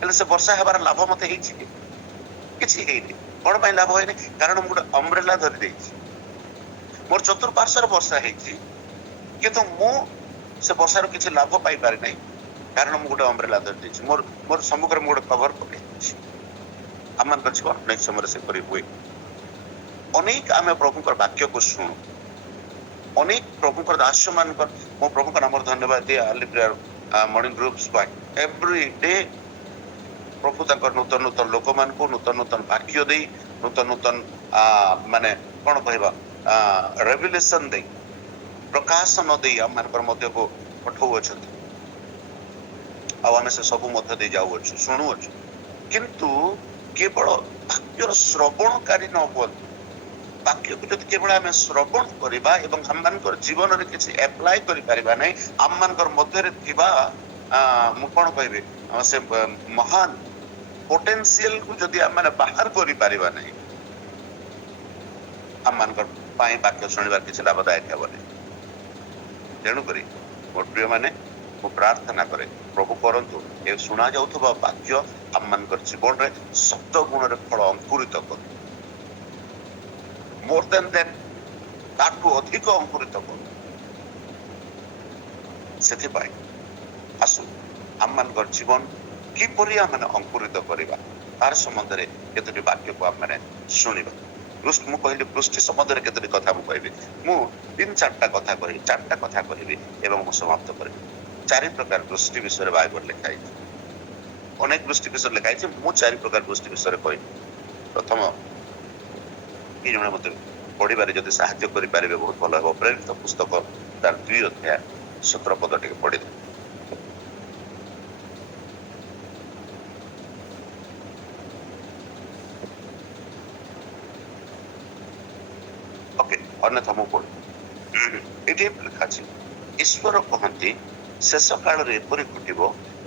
ହେଲେ ସେ ବର୍ଷା ହେବାର ଲାଭ ମତେ ହେଇଛି କି? କିଛି ହେଇନି। କଣ ପାଇଁ ଲାଭ ହେଇନି? କାରଣ ମୁଁ ଗୋଟେ ଅମ୍ବ୍ରେଲା ଧରି ଦେଇଛି। ମୋର ଚତୁଃପାର୍ଶ୍ୱରେ ବର୍ଷା ହେଇଛି, କିନ୍ତୁ ମୁଁ ସେ ବର୍ଷାର କିଛି ଲାଭ ପାଇପାରି ନାହିଁ, କାରଣ ମୁଁ ଗୋଟେ ଅମ୍ବ୍ରେଲା ଧରି ଦେଇଛି। ମୋର ସମ୍ମୁଖରେ ମୁଁ ଗୋଟେ କଭର ପକେଇ ଦେଇଛି। ଆମମାନଙ୍କର ଜୀବନ ଅନେକ ସମୟରେ ସେପରି ହୁଏ। ଅନେକ ଆମେ ପ୍ରଭୁଙ୍କର ବାକ୍ୟକୁ ଶୁଣୁ, ଅନେକ ପ୍ରଭୁଙ୍କର ଦାସ ମାନଙ୍କର, ମୁଁ ପ୍ରଭୁଙ୍କ ନାମରେ ଧନ୍ୟବାଦ ଦିଏ ଆର୍ଲି ପ୍ରେୟାର ମର୍ଣ୍ଣିଂ ଗ୍ରୁପ୍ସ ପାଇଁ। ଏଭ୍ରି ଡେ ପ୍ରଭୁ ତାଙ୍କର ନୂତନ ନୂତନ ଲୋକମାନଙ୍କୁ ନୂତନ ନୂତନ ବାକ୍ୟ ଦେଇ, ନୂତନ ନୂତନ ମାନେ କଣ କହିବା ରେଭେଲେସନ ଦେଇ, ପ୍ରକାଶନ ଦେଇ ଆମମାନଙ୍କର ମଧ୍ୟକୁ ପଠଉଅଛନ୍ତି, ଆଉ ଆମେ ସେ ସବୁ ମଧ୍ୟ ଦେଇ ଯାଉଅଛୁ, ଶୁଣୁଅଛୁ। କିନ୍ତୁ କେବଳ ବାକ୍ୟର ଶ୍ରବଣକାରୀ ନ ହୁଅନ୍ତୁ, ବାକ୍ୟକୁ ଯଦି କେବଳ ଆମେ ଶ୍ରବଣ କରିବା ଏବଂ ଆମମାନଙ୍କର ଜୀବନରେ କିଛି ଆପ୍ଲାଏ କରିପାରିବା ନାହିଁ, ଆମମାନଙ୍କର ମଧ୍ୟରେ ଥିବା ମୁଁ କଣ କହିବି ସେ ମହାନ ପୋଟେନ୍ସିଆଲକୁ ଯଦି ଆମେ ବାହାର କରିପାରିବା ନାହିଁ, ଆମମାନଙ୍କର ପାଇଁ ବାକ୍ୟ ଶୁଣିବାର କିଛି ଲାଭଦାୟକ ହେବ ନାହିଁ। ତେଣୁକରି ମୋର ପ୍ରିୟ ମାନେ, ମୁଁ ପ୍ରାର୍ଥନା କରେ ପ୍ରଭୁ କରନ୍ତୁ ଏ ଶୁଣା ଯାଉଥିବା ବାକ୍ୟ ଆମମାନଙ୍କର ଜୀବନରେ ଶବ୍ଦ ଗୁଣରେ ଫଳ ଅଙ୍କୁରିତ କରୁ, ମୋର ଦେନ୍ ତାଠୁ ଅଧିକ ଅଙ୍କୁରିତ କରୁ। ସେଥିପାଇଁ ଆସୁ ଆମମାନଙ୍କର ଜୀବନ କିପରି ଆମେ ଅଙ୍କୁରିତ କରିବା, ତାର ସମ୍ବନ୍ଧରେ କେତୋଟି ବାକ୍ୟକୁ ଆମେ ଶୁଣିବା। ମୁଁ କହିଲି ବୃଷ୍ଟି ସମ୍ବନ୍ଧରେ କେତୋଟି କଥା ମୁଁ କହିବି। ମୁଁ 3-4ଟା କଥା କହିବି ଏବଂ ମୁଁ ସମାପ୍ତ କରିବି। 4 ପ୍ରକାର ବୃଷ୍ଟି ବିଷୟରେ ବାଇବଲ ଲେଖା ହେଇଛି। ଅନେକ ବୃଷ୍ଟି ବିଷୟରେ ଲେଖା ହେଇଛି, ମୁଁ 4 ପ୍ରକାର ବୃଷ୍ଟି ବିଷୟରେ କହିବି। ପ୍ରଥମ, କି ଜଣେ ମତେ ପଢିବାରେ ଯଦି ସାହାଯ୍ୟ କରିପାରିବେ ବହୁତ ଭଲ ହେବ। ପ୍ରେରିତ ପୁସ୍ତକ ତାର 2 ଅଧ୍ୟାୟ 17 ପଦ ଟିକେ ପଢିବେ। ଓକେ, ଅନ୍ୟଥା ମୁଁ ପଢୁ। ଏଠି ଲେଖା ଅଛି, ଈଶ୍ୱର କହନ୍ତି ଶେଷ କାଳରେ ଏପରି ଘଟିବ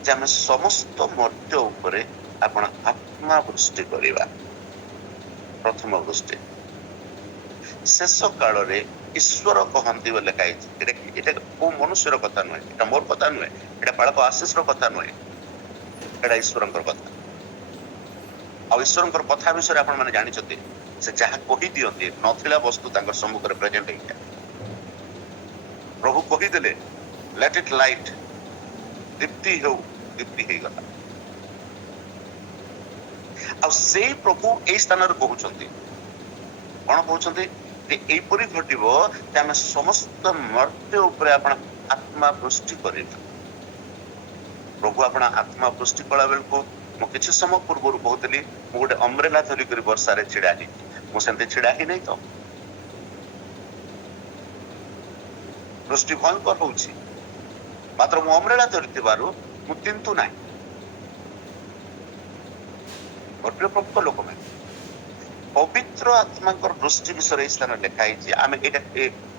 ଯେ ଆମେ ସମସ୍ତ ମର୍ତ୍ତ୍ୟ ଉପରେ ଆପଣ ଆତ୍ମା ବୃଷ୍ଟି କରିବା। ପ୍ରଥମ ବୃଷ୍ଟି ଶେଷ କାଳରେ ଈଶ୍ୱର କହନ୍ତି ବୋଲି ଲେଖା ହେଇଛି। ଏଟା କୋଉ ମନୁଷ୍ୟର କଥା ନୁହେଁ, ଏଟା ମୋର କଥା ନୁହେଁ, ଏଟା ପାଳକ ଆଶିଷର କଥା ନୁହେଁ, ଏଟା ଈଶ୍ୱରଙ୍କର କଥା। ଆଉ ଈଶ୍ୱରଙ୍କର କଥା ବିଷୟରେ ଆପଣ ମାନେ ଜାଣିଛନ୍ତି ସେ ଯାହା କହି ଦିଅନ୍ତି ନଥିଲା ବସ୍ତୁ ତାଙ୍କ ସମ୍ମୁଖରେ ପ୍ରେଜେଣ୍ଟ ହେଇଯାଏ। ପ୍ରଭୁ କହିଦେଲେ ଲେଟ୍ ଇଟ୍ ଲାଇଟ୍, ଦୀପ୍ତି ହେଉ, ଦୀପ୍ତି ହେଇଗଲା। ଆଉ ସେଇ ପ୍ରଭୁ ଏଇ ସ୍ଥାନରେ କହୁଛନ୍ତି, କଣ କହୁଛନ୍ତି ଯେ ଏଇପରି ଘଟିବ ଯେ ଆମେ ସମସ୍ତ ମର୍ତ୍ତ୍ୟ ଉପରେ ଆପଣ ଆତ୍ମା ବୃଷ୍ଟି କରିବେ। ପ୍ରଭୁ ଆପଣ ଆତ୍ମା ବୃଷ୍ଟି କଲା ବେଳକୁ ମୁଁ କିଛି ସମୟ ପୂର୍ବରୁ କହୁଥିଲି ମୁଁ ଗୋଟେ ଅମ୍ବ୍ରେଲା ଧରିକରି ବର୍ଷାରେ ଛିଡା ହେଇଛି। ମୁଁ ସେମିତି ଛିଡା ହେଇନାହିଁ ତ, ବୃଷ୍ଟି ଭୟଙ୍କର ହଉଛି, ମାତ୍ର ମୁଁ ଅମ୍ବ୍ରେଲା ଧରିଥିବାରୁ ମୁଁ ତିନ୍ତୁ ନାହିଁ। ପ୍ରିୟ ପ୍ରଭୁଙ୍କ ଲୋକମାନେ, ପବିତ୍ର ଆତ୍ମାଙ୍କର ଦୃଷ୍ଟି ବିଷୟରେ ଏଇ ସ୍ଥାନରେ ଲେଖା ହେଇଛି। ଆମେ ଏଇଟା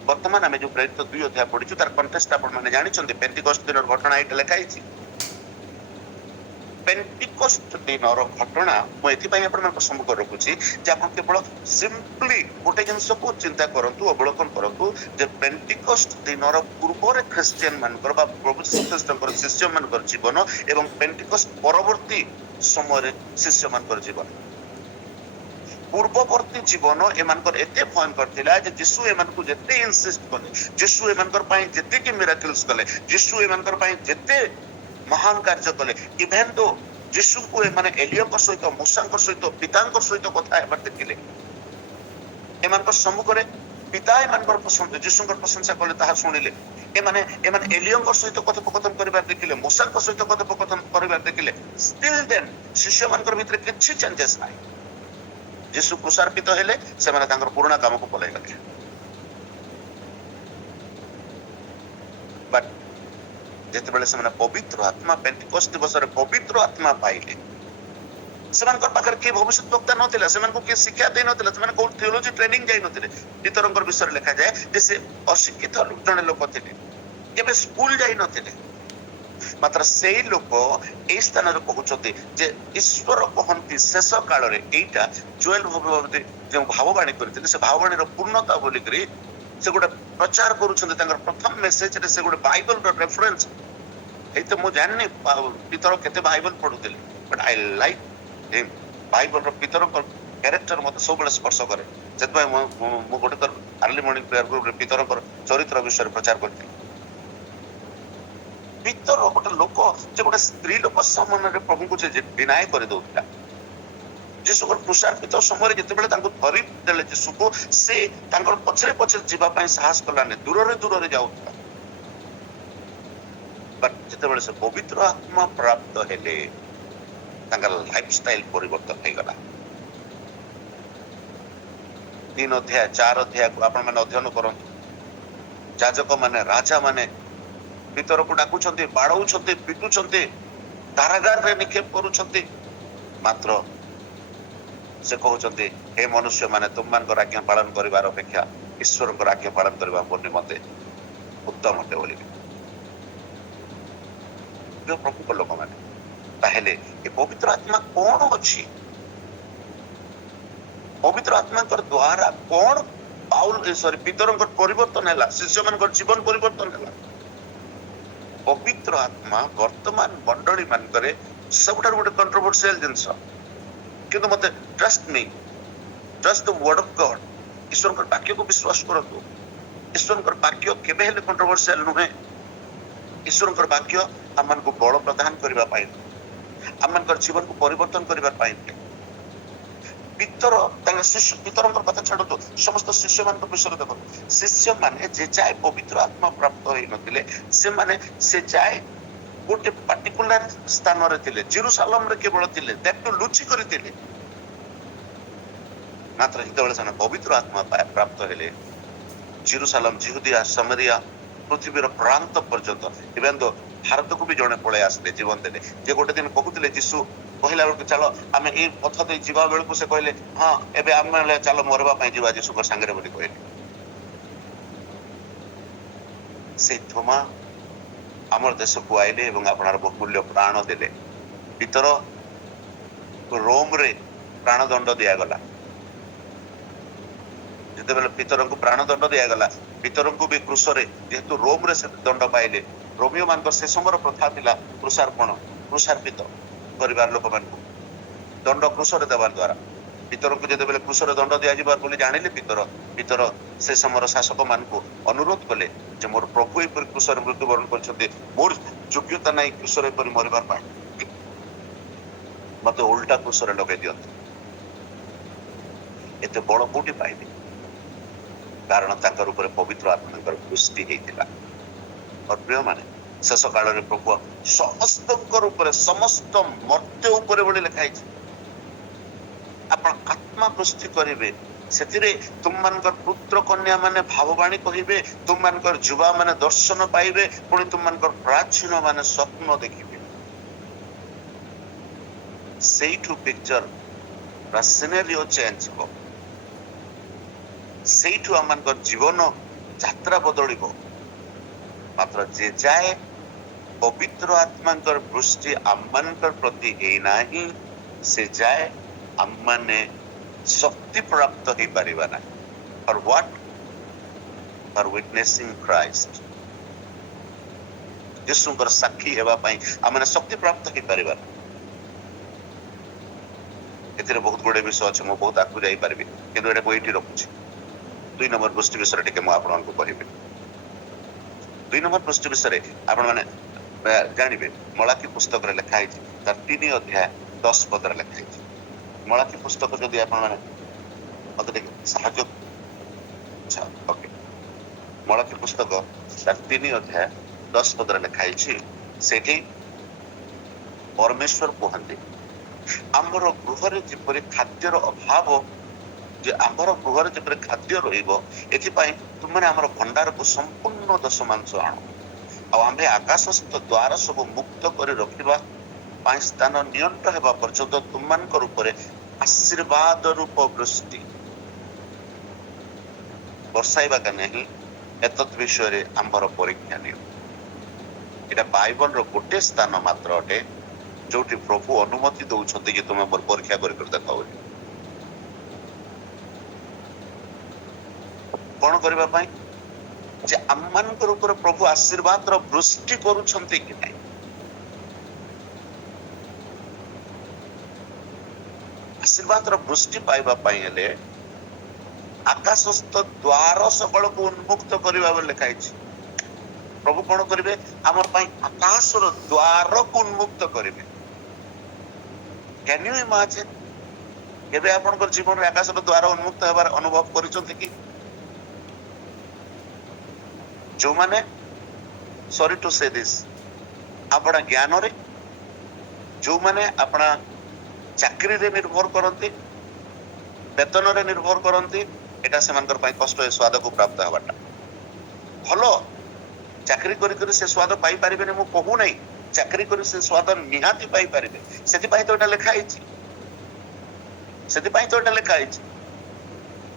ବର୍ତ୍ତମାନ ଆମେ ଯୋଉ ପ୍ରେରିତ 2 ଅଧ୍ୟାୟ ପଢିଛୁ ତାର କଣ୍ଟେକ୍ସଟ ଆପଣ ମାନେ ଜାଣିଛନ୍ତି। ପେଣ୍ଟିକଷ୍ଟ ଦିନର ଘଟଣା ଏଇଟା ଲେଖା ହେଇଛି। ପେଣ୍ଟିକଷ୍ଟ ଦିନର ଘଟଣା ମୁଁ ଏଥିପାଇଁ ଆପଣମାନଙ୍କ ସମ୍ମୁଖରେ ରଖୁଛି ଯେ ଆପଣ କେବଳ ସିମ୍ପଲି ଗୋଟେ ଜିନିଷକୁ ଚିନ୍ତା କରନ୍ତୁ, ଅବଲୋକନ କରନ୍ତୁ ଯେ ପେଣ୍ଟିକଷ୍ଟ ଦିନର ପୂର୍ବରେ ଖ୍ରୀଷ୍ଟିଆନ ମାନଙ୍କର ବା ପ୍ରଭୁ ଯୀଶୁ ଖ୍ରୀଷ୍ଟଙ୍କର ଶିଷ୍ୟ ମାନଙ୍କର ଜୀବନ ଏବଂ ପେଣ୍ଟିକଷ୍ଟ ପରବର୍ତ୍ତୀ ସମୟରେ ଶିଷ୍ୟ ମାନଙ୍କର ଜୀବନ। ପୂର୍ବବର୍ତ୍ତୀ ଜୀବନ ଏମାନଙ୍କର ଏତେ ଭୟଙ୍କର ଥିଲା ଯେ ଯୀଶୁ ଏମାନଙ୍କୁ ଯେତେ ଇନସିଷ୍ଟ କଲେ, ଯୀଶୁ ଏମାନଙ୍କର ପାଇଁ ଯେତିକି ମିରାକଲ୍ସ କଲେ, ଯୀଶୁ ଏମାନଙ୍କର ପାଇଁ ଯେତେ ମହାନ କାର୍ଯ୍ୟ କଲେ, ଇଭେନ୍ ଦୋ ଯୀଶୁଙ୍କୁ ଏମାନେ ଏଲିୟଙ୍କ ସହିତ, ମୂଷାଙ୍କ ସହିତ, ପିତାଙ୍କ ସହିତ କଥା ହେବାର ଦେଖିଲେ, ଏମାନଙ୍କ ସମ୍ମୁଖରେ ପିତା ଏମାନଙ୍କର ଯୀଶୁଙ୍କର ପ୍ରଶଂସା କଲେ ତାହା ଶୁଣିଲେ, ଏମାନେ ଏଲିୟଙ୍କ ସହିତ କଥୋପକଥନ କରିବାର ଦେଖିଲେ, ମୂଷାଙ୍କ ସହିତ କଥୋପକଥନ କରିବାର ଦେଖିଲେ, ଷ୍ଟିଲ୍ ଦେନ୍ ଶିଷ୍ୟ ମାନଙ୍କର ଭିତରେ କିଛି ଚେଞ୍ଜେସ୍ ନାହିଁ। ଯୀଶୁ କୃଷାର୍ପିତ ହେଲେ, ସେମାନେ ତାଙ୍କର ପୁରୁଣା କାମକୁ ପଳାଇଗଲେ। ବଟ୍ ଯେତେବେଳେ ସେମାନେ ପବିତ୍ର ଆତ୍ମା ପେଣ୍ଟିକଷ୍ଟ ଦିବସରେ ପବିତ୍ର ଆତ୍ମା ପାଇଲେ, ସେମାନଙ୍କ ପାଖରେ କିଏ ଭବିଷ୍ୟତ ବକ୍ତା ନଥିଲା, ସେମାନଙ୍କୁ କିଏ ଶିକ୍ଷା ଦେଇ ନଥିଲା, ସେମାନେ କୋଉ ଥିଓଲୋଜି ଟ୍ରେନିଂ ଯାଇ ନଥିଲେ। ପିତରଙ୍କର ବିଷୟରେ ଲେଖାଯାଏ ଯେ ସେ ଅଶିକ୍ଷିତ ଜଣେ ଲୋକ ଥିଲେ, କେବେ ସ୍କୁଲ ଯାଇ ନଥିଲେ। ମାତ୍ର ସେଇ ଲୋକ ଏଇ ସ୍ଥାନରେ କହୁଛନ୍ତି ଯେ ଈଶ୍ୱର କହନ୍ତି ଶେଷ କାଳରେ ଏଇଟା ଜୋଏଲ ଭବିଷ୍ୟତ ଯେଉଁ ଭାବବାଣୀ କରିଥିଲେ ସେ ଭାବବାଣୀର ପୂର୍ଣ୍ଣତା ବୋଲିକରି ସେ ଗୋଟେ ପ୍ରଚାର କରୁଛନ୍ତି। ତାଙ୍କର ପ୍ରଥମ ମେସେଜରେ ସେ ଗୋଟେ ବାଇବଲର ରେଫରେନ୍ସ ହେଇତ ମୁଁ ଜାଣିନି ପିତର କେତେ ବାଇବଲ ପଢୁଥିଲେ, ବଟ୍ ଆଇ ଲାଇକ୍ ହିମ୍। ବାଇବଲର ପିତରଙ୍କ କ୍ୟାରେକ୍ଟର ମତେ ସବୁବେଳେ ସ୍ପର୍ଶ କରେ। ସେଥିପାଇଁ ମୁଁ ଗୋଟେ ଥର ଆର୍ଲି ମର୍ଣ୍ଣିଂ ପ୍ରେୟାର ଗ୍ରୁପରେ ପିତରଙ୍କର ଚରିତ୍ର ବିଷୟରେ ପ୍ରଚାର କରିଥିଲି। ପିତର ଗୋଟେ ଲୋକ ଯେ ଗୋଟେ ସ୍ତ୍ରୀ ଲୋକ ସମାନରେ ପ୍ରଭୁଙ୍କୁ ଯେ ଡିନାଏ କରିଦଉଥିଲା। ଯୀଶୁଙ୍କର କୃଷାର୍ପିତ ସମୟରେ ଯେତେବେଳେ ତାଙ୍କୁ ଧରି ଦେଲେ ଯୀଶୁକୁ, ସେ ତାଙ୍କର ପଛରେ ପଛରେ ଯିବା ପାଇଁ ସାହସ କଲାନି, ଦୂରରେ ଦୂରରେ ଯାଉଥିଲା। ବଟ୍ ଯେତେବେଳେ ସେ ପବିତ୍ର ଆତ୍ମା ପ୍ରାପ୍ତ ହେଲେ ତାଙ୍କର ଲାଇଫଷ୍ଟାଇଲ ପରିବର୍ତ୍ତନ ହେଇଗଲା। 3 ଅଧ୍ୟାୟ 4 ଅଧ୍ୟାୟକୁ ଆପଣ ମାନେ ଅଧ୍ୟୟନ କରନ୍ତୁ। ଯାଜକ ମାନେ, ରାଜା ମାନେ ପିତରକୁ ଡାକୁଛନ୍ତି, ବାଡଉଛନ୍ତି, ପିଟୁଛନ୍ତି, କାରାଗାରରେ ନିକ୍ଷେପ କରୁଛନ୍ତି, ମାତ୍ର ସେ କହୁଛନ୍ତି ହେ ମନୁଷ୍ୟ ମାନେ, ତୁମମାନଙ୍କର ଆଜ୍ଞା ପାଳନ କରିବାର ଅପେକ୍ଷା ଈଶ୍ୱରଙ୍କର ଆଜ୍ଞା ପାଳନ କରିବା ମୋ ନିମନ୍ତେ ଉତ୍ତମ ଅଟେ ବୋଲି। ପ୍ରଭୁଙ୍କ ଲୋକମାନେ, ତାହେଲେ ଏ ପବିତ୍ର ଆତ୍ମା କଣ ଅଛି? ପବିତ୍ର ଆତ୍ମାଙ୍କର ଦ୍ଵାରା କଣ ପିତରଙ୍କର ପରିବର୍ତ୍ତନ ହେଲା, ଶିଷ୍ୟମାନଙ୍କର ଜୀବନ ପରିବର୍ତ୍ତନ ହେଲା। ପବିତ୍ର ଆତ୍ମା ବର୍ତ୍ତମାନ ମଣ୍ଡଳୀ ମାନଙ୍କରେ ସବୁଠାରୁ ଗୋଟେ କଣ୍ଟ୍ରୋଭର୍ସିଆଲ ଜିନିଷ, କିନ୍ତୁ ମତେ ଟ୍ରଷ୍ଟ ଦ ୱାର୍ଡ ଅଫ ଗଡ୍, ଈଶ୍ୱରଙ୍କର ବାକ୍ୟକୁ ବିଶ୍ୱାସ କରନ୍ତୁ। ଈଶ୍ୱରଙ୍କର ବାକ୍ୟ କେବେ ହେଲେ କଣ୍ଟ୍ରୋଭର୍ସିଆଲ ନୁହେଁ। ଈଶ୍ୱରଙ୍କର ବାକ୍ୟ ଆମମାନଙ୍କୁ ବଳ ପ୍ରଦାନ କରିବା ପାଇଁ, ଆମମାନଙ୍କର ଜୀବନକୁ ପରିବର୍ତ୍ତନ କରିବା ପାଇଁ। ପିତରଙ୍କ କଥା ଛାଡନ୍ତୁ, ସମସ୍ତ ଶିଷ୍ୟମାନଙ୍କ ବିଷୟରେ ଦେଖନ୍ତୁ। ଶିଷ୍ୟମାନେ ଯେ ଯାଏ ପବିତ୍ର ଆତ୍ମା ପ୍ରାପ୍ତ ହେଇନଥିଲେ, ସେମାନେ ସେ ଯାଏ ଗୋଟେ ପାର୍ଟିକୁଲାର ସ୍ଥାନରେ ଥିଲେ, ଜେରୁସାଲେମରେ କେବଳ ଥିଲେ, ଲୁଚି କରିଥିଲେ। ମାତ୍ର ଯେତେବେଳେ ସେମାନେ ପବିତ୍ର ଆତ୍ମା ପ୍ରାପ୍ତ ହେଲେ, ଜେରୁସାଲେମ, ଜିହୁଦିଆ, ସାମରିଆ, ପୃଥିବୀର ପ୍ରାନ୍ତ ପର୍ଯ୍ୟନ୍ତ, ଇଭେନ୍ ଦୋ ଭାରତକୁ ବି ଜଣେ ପଳେଇ ଆସିଲେ, ଜୀବନ ଦେଲେ। ଯେ ଗୋଟେ ଦିନ କହୁଥିଲେ, ଯୀଶୁ କହିଲା ବେଳକୁ ଚାଲ ଆମେ ଏଇ ପଥ ଦେଇ ଯିବା ବେଳକୁ ସେ କହିଲେ ହଁ ଏବେ ଆମେ ଚାଲ ମରିବା ପାଇଁ ଯିବା ଯୀଶୁଙ୍କ ସାଙ୍ଗରେ ବୋଲି କହିଲେ। ସେ ଥୋମା ଆମର ଦେଶକୁ ଆଇଲେ ଏବଂ ଆପଣଙ୍କର ବହୁମୂଲ୍ୟ ପ୍ରାଣ ଦେଲେ। ପିତର ରୋମରେ ପ୍ରାଣ ଦଣ୍ଡ ଦିଆଗଲା। ଯେତେବେଳେ ପିତରଙ୍କୁ ପ୍ରାଣ ଦଣ୍ଡ ଦିଆଗଲା, ପିତରଙ୍କୁ ବି କ୍ରୁଶରେ, ଯେହେତୁ ରୋମରେ ସେ ଦଣ୍ଡ ପାଇଲେ, ରୋମିଓ ମାନଙ୍କର ସେ ସମୟର ପ୍ରଥା ଥିଲା କୃଷାର୍ପିତ କରିବାର ଲୋକମାନଙ୍କୁ। ଦଣ୍ଡ କୃଷରେ ଦେବା ଦ୍ୱାରା ପିତରଙ୍କୁ ଯେତେବେଳେ କୃଷରେ ଦଣ୍ଡ ଦିଆଯିବାର ବୋଲି ଜାଣିଲେ ପିତର ସେ ସମୟର ଶାସକ ମାନଙ୍କୁ ଅନୁରୋଧ କଲେ ଯେ ମୋର ପ୍ରଭୁ ଏପରି କୃଷରେ ମୃତ୍ୟୁବରଣ କରିଛନ୍ତି, ମୋର ଯୋଗ୍ୟତା ନାହିଁ କୃଷରେ ଏପରି ମରିବା ପାଇଁ, ମତେ ଓଲଟା କୃଷରେ ଲଗେଇ ଦିଅନ୍ତୁ। ଏତେ ବଳ କୋଉଠି ପାଇଲେ? କାରଣ ତାଙ୍କର ଉପରେ ପବିତ୍ର ଆତ୍ମାଙ୍କର ଦୃଷ୍ଟି ହେଇଥିଲା। ପ୍ରିୟ ମାନେ, ଶେଷ କାଳରେ ପ୍ରଭୁ ସମସ୍ତଙ୍କର ଉପରେ, ସମସ୍ତ ମର୍ତ୍ତ୍ୟ ଉପରେ ବୋଲି ଲେଖା ହେଇଛି। ଆପଣ ଆତ୍ମା ବୃଷ୍ଟି କରିବେ, ସେଥିରେ ତୁମମାନଙ୍କର ପୁତ୍ର କନ୍ୟା ମାନେ ଭାବବାଣୀ କହିବେ, ତୁମମାନଙ୍କର ଯୁବା ମାନେ ଦର୍ଶନ ପାଇବେ, ପୁଣି ତୁମମାନଙ୍କର ପ୍ରାଚୀନ ମାନେ ସ୍ୱପ୍ନ ଦେଖିବେ। ସେଇଠୁ ପିକ୍ଚର ବା ସିନେରିଓ ଚେଞ୍ଜ ହେବ। ସେଇଠୁ ଆମମାନଙ୍କର ଜୀବନ ଯାତ୍ରା ବଦଳିବ। ମାତ୍ର ଯେ ଯାଏ ପବିତ୍ର ଆତ୍ମାଙ୍କର ବୃଷ୍ଟି ଆମମାନଙ୍କର ପ୍ରତି ହେଇନାହିଁ, ସେ ଯାଏ ଆମମାନେ ଶକ୍ତି ପ୍ରାପ୍ତ ହେଇପାରିବା ନାହିଁ। For what? For witnessing Christ. ଯୀଶୁଙ୍କର ସାକ୍ଷୀ ହେବା ପାଇଁ ଆମମାନେ ଶକ୍ତି ପ୍ରାପ୍ତ ହେଇପାରିବା ନାହିଁ। ଏଥିରେ ବହୁତ ଗୁଡେ ବିଷୟ ଅଛି, ମୁଁ ବହୁତ ଆଗକୁ ଯାଇପାରିବି, କିନ୍ତୁ ଏଟାକୁ ଏଇଠି ରଖୁଛି। 2 ନମ୍ବର ବୃଷ୍ଟି ବିଷୟରେ ଟିକେ ମୁଁ ଆପଣଙ୍କୁ କହିବି। 2 ନମ୍ବର ବୃଷ୍ଟି ବିଷୟରେ ଆପଣମାନେ ଜାଣିବେ, ମଳାଖୀ ପୁସ୍ତକରେ ଲେଖା ହେଇଛି, ତାର 3 ଅଧ୍ୟାୟ 10 ପଦରେ ଲେଖା ହେଇଛି। ମଳାଖୀ ପୁସ୍ତକ ଯଦି ଆପଣମାନେ ମତେ ଟିକେ ସାହାଯ୍ୟ, ଓକେ, ମଳାଖୀ ପୁସ୍ତକ ତାର 3 ଅଧ୍ୟାୟ 10 ପଦରେ ଲେଖା ହେଇଛି। ସେଠି ପରମେଶ୍ୱର କୁହନ୍ତି, ଆମର ଗୃହରେ ଯେପରି ଖାଦ୍ୟର ଅଭାବ, ଯେ ଆମର ଗୃହରେ ଯେପରି ଖାଦ୍ୟ ରହିବ, ଏଥିପାଇଁ ତୁମମାନେ ଆମର ଭଣ୍ଡାରକୁ ସମ୍ପୂର୍ଣ୍ଣ ଦଶମାଂଶ ଆଣ, ଆଉ ଆମ୍ଭେ ଆକାଶସ୍ଥ ଦ୍ୱାର ସବୁ ମୁକ୍ତ କରି ରଖିବା ପାଇଁ ସ୍ଥାନ ନିୟଣ୍ଟ ହେବା ପର୍ଯ୍ୟନ୍ତ ତୁମମାନଙ୍କର ଉପରେ ଆଶୀର୍ବାଦ ରୂପ ବୃଷ୍ଟି ବର୍ଷାଇବା କି ନାହିଁ, ଏତତ୍ ବିଷୟରେ ଆମର ପରୀକ୍ଷା ନିଅ। ଏଟା ବାଇବଲର ଗୋଟେ ସ୍ଥାନ ମାତ୍ର ଅଟେ ଯୋଉଠି ପ୍ରଭୁ ଅନୁମତି ଦଉଛନ୍ତି ଯେ ତୁମେ ମୋର ପରୀକ୍ଷା କରି ଦେଖ ବୋଲି। କଣ କରିବା ପାଇଁ? ଯେ ଆମମାନଙ୍କର ଉପରେ ପ୍ରଭୁ ଆଶୀର୍ବାଦର ବୃଷ୍ଟି କରୁଛନ୍ତି କି ନାହିଁ। ଆଶୀର୍ବାଦର ବୃଷ୍ଟି ପାଇବା ପାଇଁ ହେଲେ ଆକାଶସ୍ଥ ଦ୍ୱାର ସକଳକୁ ଉନ୍ମୁକ୍ତ କରିବା ବୋଲି ଲେଖା ହେଇଛି। ପ୍ରଭୁ କଣ କରିବେ? ଆମର ପାଇଁ ଆକାଶର ଦ୍ୱାରକୁ ଉନ୍ମୁକ୍ତ କରିବେ। Can you imagine? କେବେ ଆପଣଙ୍କର ଜୀବନରେ ଆକାଶର ଦ୍ୱାର ଉନ୍ମୁକ୍ତ ହେବାର ଅନୁଭବ କରିଛନ୍ତି କି? ଯୋଉମାନେ, ସରି ଟୁ ସେ ଦିସ୍, ଆପଣ ଜ୍ଞାନରେ, ଯୋଉମାନେ ଆପଣ ଚାକିରିରେ ନିର୍ଭର କରନ୍ତି, ବେତନରେ ନିର୍ଭର କରନ୍ତି, ଏଟା ସେମାନଙ୍କର ପାଇଁ କଷ୍ଟ, ଏ ସ୍ୱାଦକୁ ପ୍ରାପ୍ତ ହେବାଟା। ଭଲ, ଚାକିରି କରି ସେ ସ୍ୱାଦ ପାଇପାରିବେନି ମୁଁ କହୁନାହିଁ, ଚାକିରି କରି ସେ ସ୍ୱାଦ ନିହାତି ପାଇପାରିବେ। ସେଥିପାଇଁ ତ ଏଟା ଲେଖା ହେଇଛି, ସେଥିପାଇଁ ତ ଏଟା ଲେଖା ହେଇଛି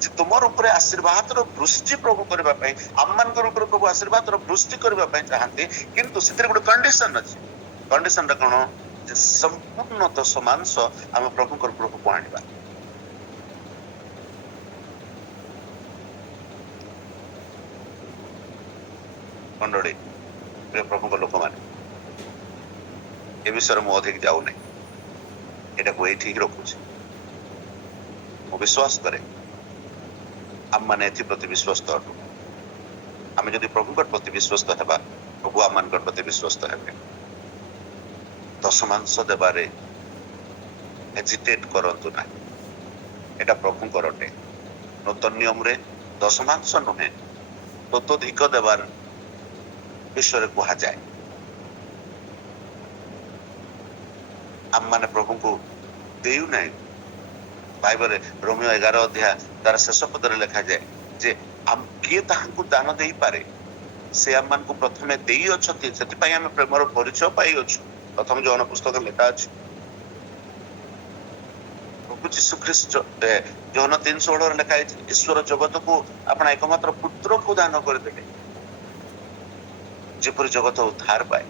ଯେ ତୁମର ଉପରେ ଆଶୀର୍ବାଦର ବୃଷ୍ଟି ପ୍ରଭୁ କରିବା ପାଇଁ, ଆମମାନଙ୍କର ଉପରେ ପ୍ରଭୁ ଆଶୀର୍ବାଦର ବୃଷ୍ଟି କରିବା ପାଇଁ ଚାହାନ୍ତି, କିନ୍ତୁ ସେଥିରେ ଗୋଟେ କଣ୍ଡିସନ ଅଛି। କଣ୍ଡିସନଟା କଣ? ଯେ ସମ୍ପୂର୍ଣ୍ଣ ଦଶମାଂଶ ଆମେ ପ୍ରଭୁଙ୍କର ଗୃହକୁ ଆଣିବା। ମଣ୍ଡଳୀ, ପ୍ରଭୁଙ୍କ ଲୋକମାନେ, ଏ ବିଷୟରେ ମୁଁ ଅଧିକ ଯାଉନାହିଁ, ଏଟାକୁ ଏଇଠି ହିଁ ରଖୁଛି। ମୁଁ ବିଶ୍ୱାସ କରେ ଆମମାନେ ଏଥିପ୍ରତି ବିଶ୍ୱସ୍ତ ଅଟୁ। ଆମେ ଯଦି ପ୍ରଭୁଙ୍କର ପ୍ରତି ବିଶ୍ୱସ୍ତ ହେବା, ପ୍ରଭୁ ଆମମାନଙ୍କର ପ୍ରତି ବିଶ୍ୱସ୍ତ ହେବେ। ଦଶମାଂଶ ଦେବାରେ ହେଜିଟେଟ୍ କରନ୍ତୁ ନାହିଁ, ଏଟା ପ୍ରଭୁଙ୍କର ଅଟେ। ନୂତନ ନିୟମରେ ଦଶମାଂଶ ନୁହେଁ, ତତୋଧିକ ଦେବାର ବିଷୟରେ କୁହାଯାଏ। ଆମମାନେ ପ୍ରଭୁଙ୍କୁ ଦେଉନାହିଁ। ବାଇବଲରେ ରୋମିଓ 11 ଅଧ୍ୟାୟ ତାର ଶେଷ ପଦରେ ଲେଖାଯାଏ ଯେ କିଏ ତାହାଙ୍କୁ ଦାନ ଦେଇପାରେ? ସେ ଆମମାନଙ୍କୁ ପ୍ରଥମେ ଦେଇଅଛନ୍ତି, ସେଥିପାଇଁ ଆମେ ପ୍ରେମର ପରିଚୟ ପାଇଅଛୁ। ପ୍ରଥମ ଯୋହନ ପୁସ୍ତକରେ ଲେଖା ଅଛି। ପ୍ରଭୁ ଯୀଶୁ ଖ୍ରୀଷ୍ଟ, ଯୋହନ 3:16 ଲେଖା ହେଇଛି, ଈଶ୍ୱର ଜଗତକୁ ଆପଣ ଏକମାତ୍ର ପୁତ୍ରକୁ ଦାନ କରିଦେଲେ, ଯେପରି ଜଗତ ଉଦ୍ଧାର ପାଏ।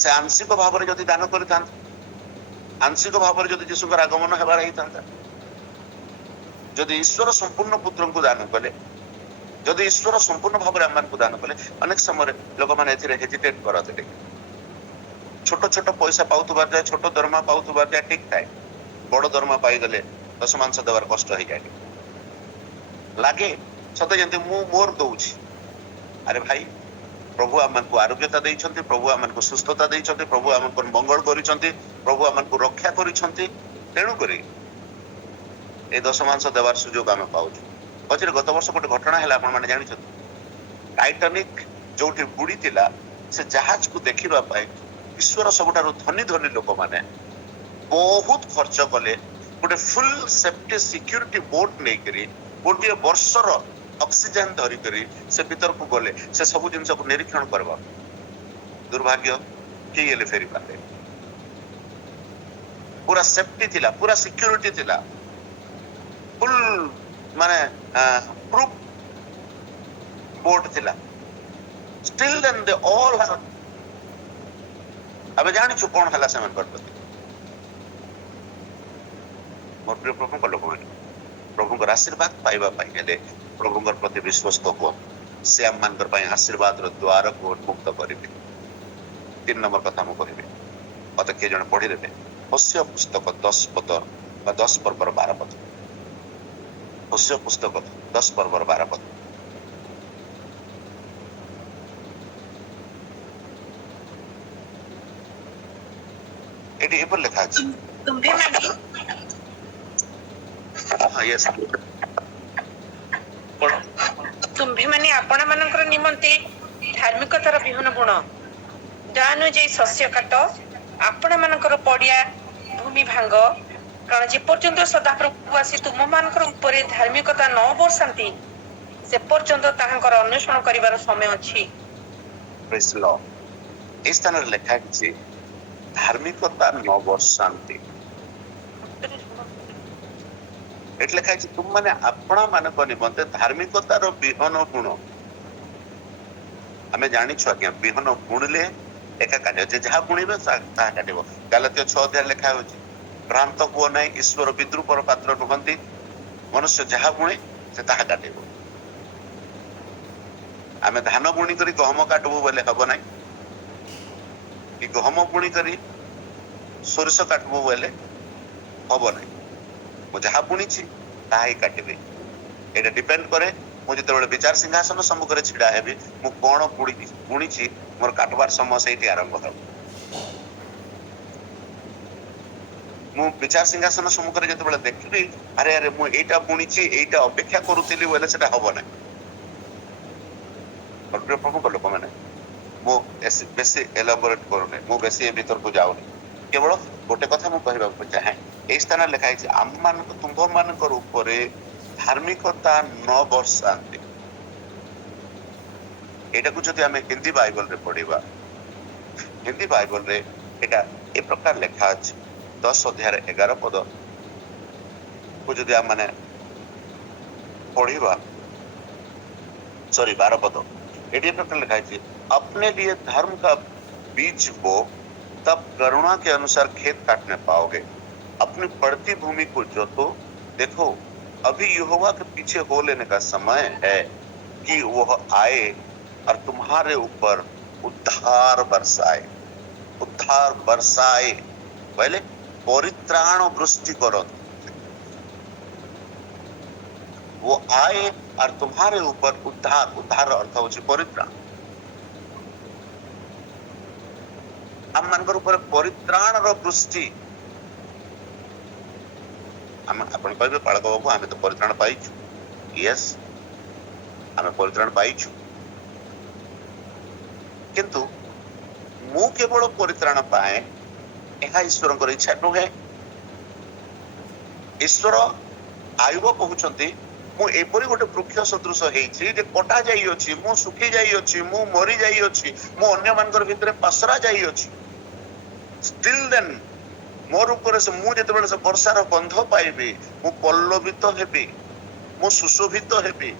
ସେ ଆଂଶିକ ଭାବରେ ଯଦି ଦାନ କରିଥାନ୍ତେ, ଆଂଶିକ ଭାବରେ ଯଦି ଯୀଶୁଙ୍କର ଆଗମନ ହେବାର ହେଇଥାନ୍ତା, ଯଦି ଈଶ୍ୱର ସମ୍ପୂର୍ଣ୍ଣ ପୁତ୍ରଙ୍କୁ ଦାନ କଲେ, ଯଦି ଈଶ୍ୱର ସମ୍ପୂର୍ଣ୍ଣ ଭାବରେ ଆମମାନଙ୍କୁ ଦାନ କଲେ, ଅନେକ ସମୟରେ ଲୋକମାନେ ଏଥିରେ ହେଜିଟେଟ୍ କରନ୍ତି। छोट छोट पैसा पाउथबार जाए छोट दरमा पाउथबार जाए ठीक थाए बड़ दरमा पाई गले दस मांस देवार कष्ट हो जाए लागे सते जंती मु मोर दउछि अरे भाई प्रभु आमको आरोग्यता देइछन्ति प्रभु आमको सुस्थता देइछन्ति प्रभु आमको मंगल करिछन्ति प्रभु आमको रक्षा करिछन्ति तेणु करी ए दस मांस देवार सुजोग आम पाउछु पछरे गत वर्ष गोटे घटना हैला आपण माने जानिछन्ति टाइटानिक जोठी बुड़ी थिला से जहाज को देखिबा पाए विश्वर सबुठारु धनी धनी लोक माने बहुत खर्च कले गोटे फुल सेफ्टी सिक्योरिटी बोट नै करी गोटे वर्षर ऑक्सीजन धरी करी से भीतर को गले से सब जिनस को निरीक्षण करबा दुर्भाग्य के येले फेरी पाते पूरा सेफ्टी थिला पूरा सिक्योरिटी थिला फुल माने प्रूफ बोट थिला still then they all have अबे जानि छु कोन हला से मन करते मोर प्रिय प्रभु को लोक माने प्रभु को आशीर्वाद पाइबा पाई गेले प्रभु प्रति विश्वस्त को से आम मान आशीर्वाद द्वार को उन्मुक्त करेंगे 3 नंबर कथा मु कहबे मत किए जन पढ़ी देबे होस्य पुस्तक 10 पद बा 10 पर्वर 12 पद होस्य पुस्तक 10 पर्वर 12 पद एटी एपर लिखा अछि तुम्भे माने हां यस तुम्भे माने आपण मानकर निमंते धार्मिकतार विहन गुण जानु जे शस्य काट आपण मानकर पड़िया भूमि भांग कारण जे पर्यंत सदा प्रभु आसी तुम मानकर ऊपर धार्मिकता न बरसांती से पर्यंत ताहांकर अन्वेषण करिवार समय अछि प्रेज लॉर्ड इस स्थान रे लिखा अछि धार्मिकता न बरसांती एटले खाइ तुम माने आपणा मानक निमंते धार्मिकतार विहन गुण आमे जानि छु आज्ञा विहन बुणले एका कार्य जे जहा बुणिबे ता काटिबो गलातिया 6 अध्याय लिखा होछि भ्रांत को नै ईश्वर विद्रूपर पात्र नुहंती मनुष्य जहा बुणे से ताहा काटिबो आमे धान बुणी करी गहम काटबो बोले हबो नै कि गहम बुणी करी सोरस काटबो बोले हबो नै मु जहा बुणीछि ताही काटिबे एटा डिपेंड करे मु जेतेबेले विचार सिंहासन सम्मुख रे छिडा हेबी मु कोन बुणीछि मोर काटबार समय सेठी आरंभ हो मु विचार सिंहासन सम्मुख रे जेतेबेले देखबी अरे अरे मु एटा बुणीछि एटा अपेक्षा करूतिली बोले सेटा हबो नै और प्रभु को लोक माने मु बेसी एलाबोरेट करूने मु बेसी ए भीतर को जाउनी केवल गोटे कथा मु कहबा को चाहे ए स्थान लिखाई छै आम मान को तुंभ मान कर ऊपर धार्मिकता न बरसांती एटा को जदि हमें हिंदी बाइबल रे पढिबा हिंदी बाइबल रे एटा ए प्रकार लिखा अछि 10 अध्याय 11 पद को जदि हम माने पढिबा सॉरी 12 पद एटी प्रकार लिखा है अपने लिए धर्म का बीज बो तब करुणा के अनुसार खेत काटने पाओगे अपनी बढ़ती भूमि को जोतो देखो अभी यहोवा के पीछे हो लेने का समय है कि वह आए और तुम्हारे ऊपर उद्धार बरसाए पहले परित्राण वृष्टि करो वो आए और तुम्हारे ऊपर उद्धार अर्थ होची परित्राण हम मानकर ऊपर परित्राण रो वृष्टि हम अपन कहबे पालक बाबू हमें तो परित्राण पाइछु यस हमें परित्राण पाइछु किंतु मु केवल परित्राण पाए एहा ईश्वरଙ୍କର इच्छा नुहे ईश्वर आयुब कहउछंती मु एपरि गोटे वृक्ष सदृश हेछि जे कटा जाई अछि मु सुखी जाई अछि मु मरि जाई अछि मु अन्य मानकर भितरे पसरा जाई अछि स्टिल देन मोर ऊपर से मु जेतेबेले से वर्षार गंध पाइबे मु पल्लवित हेबी मु सुशोभित हेबी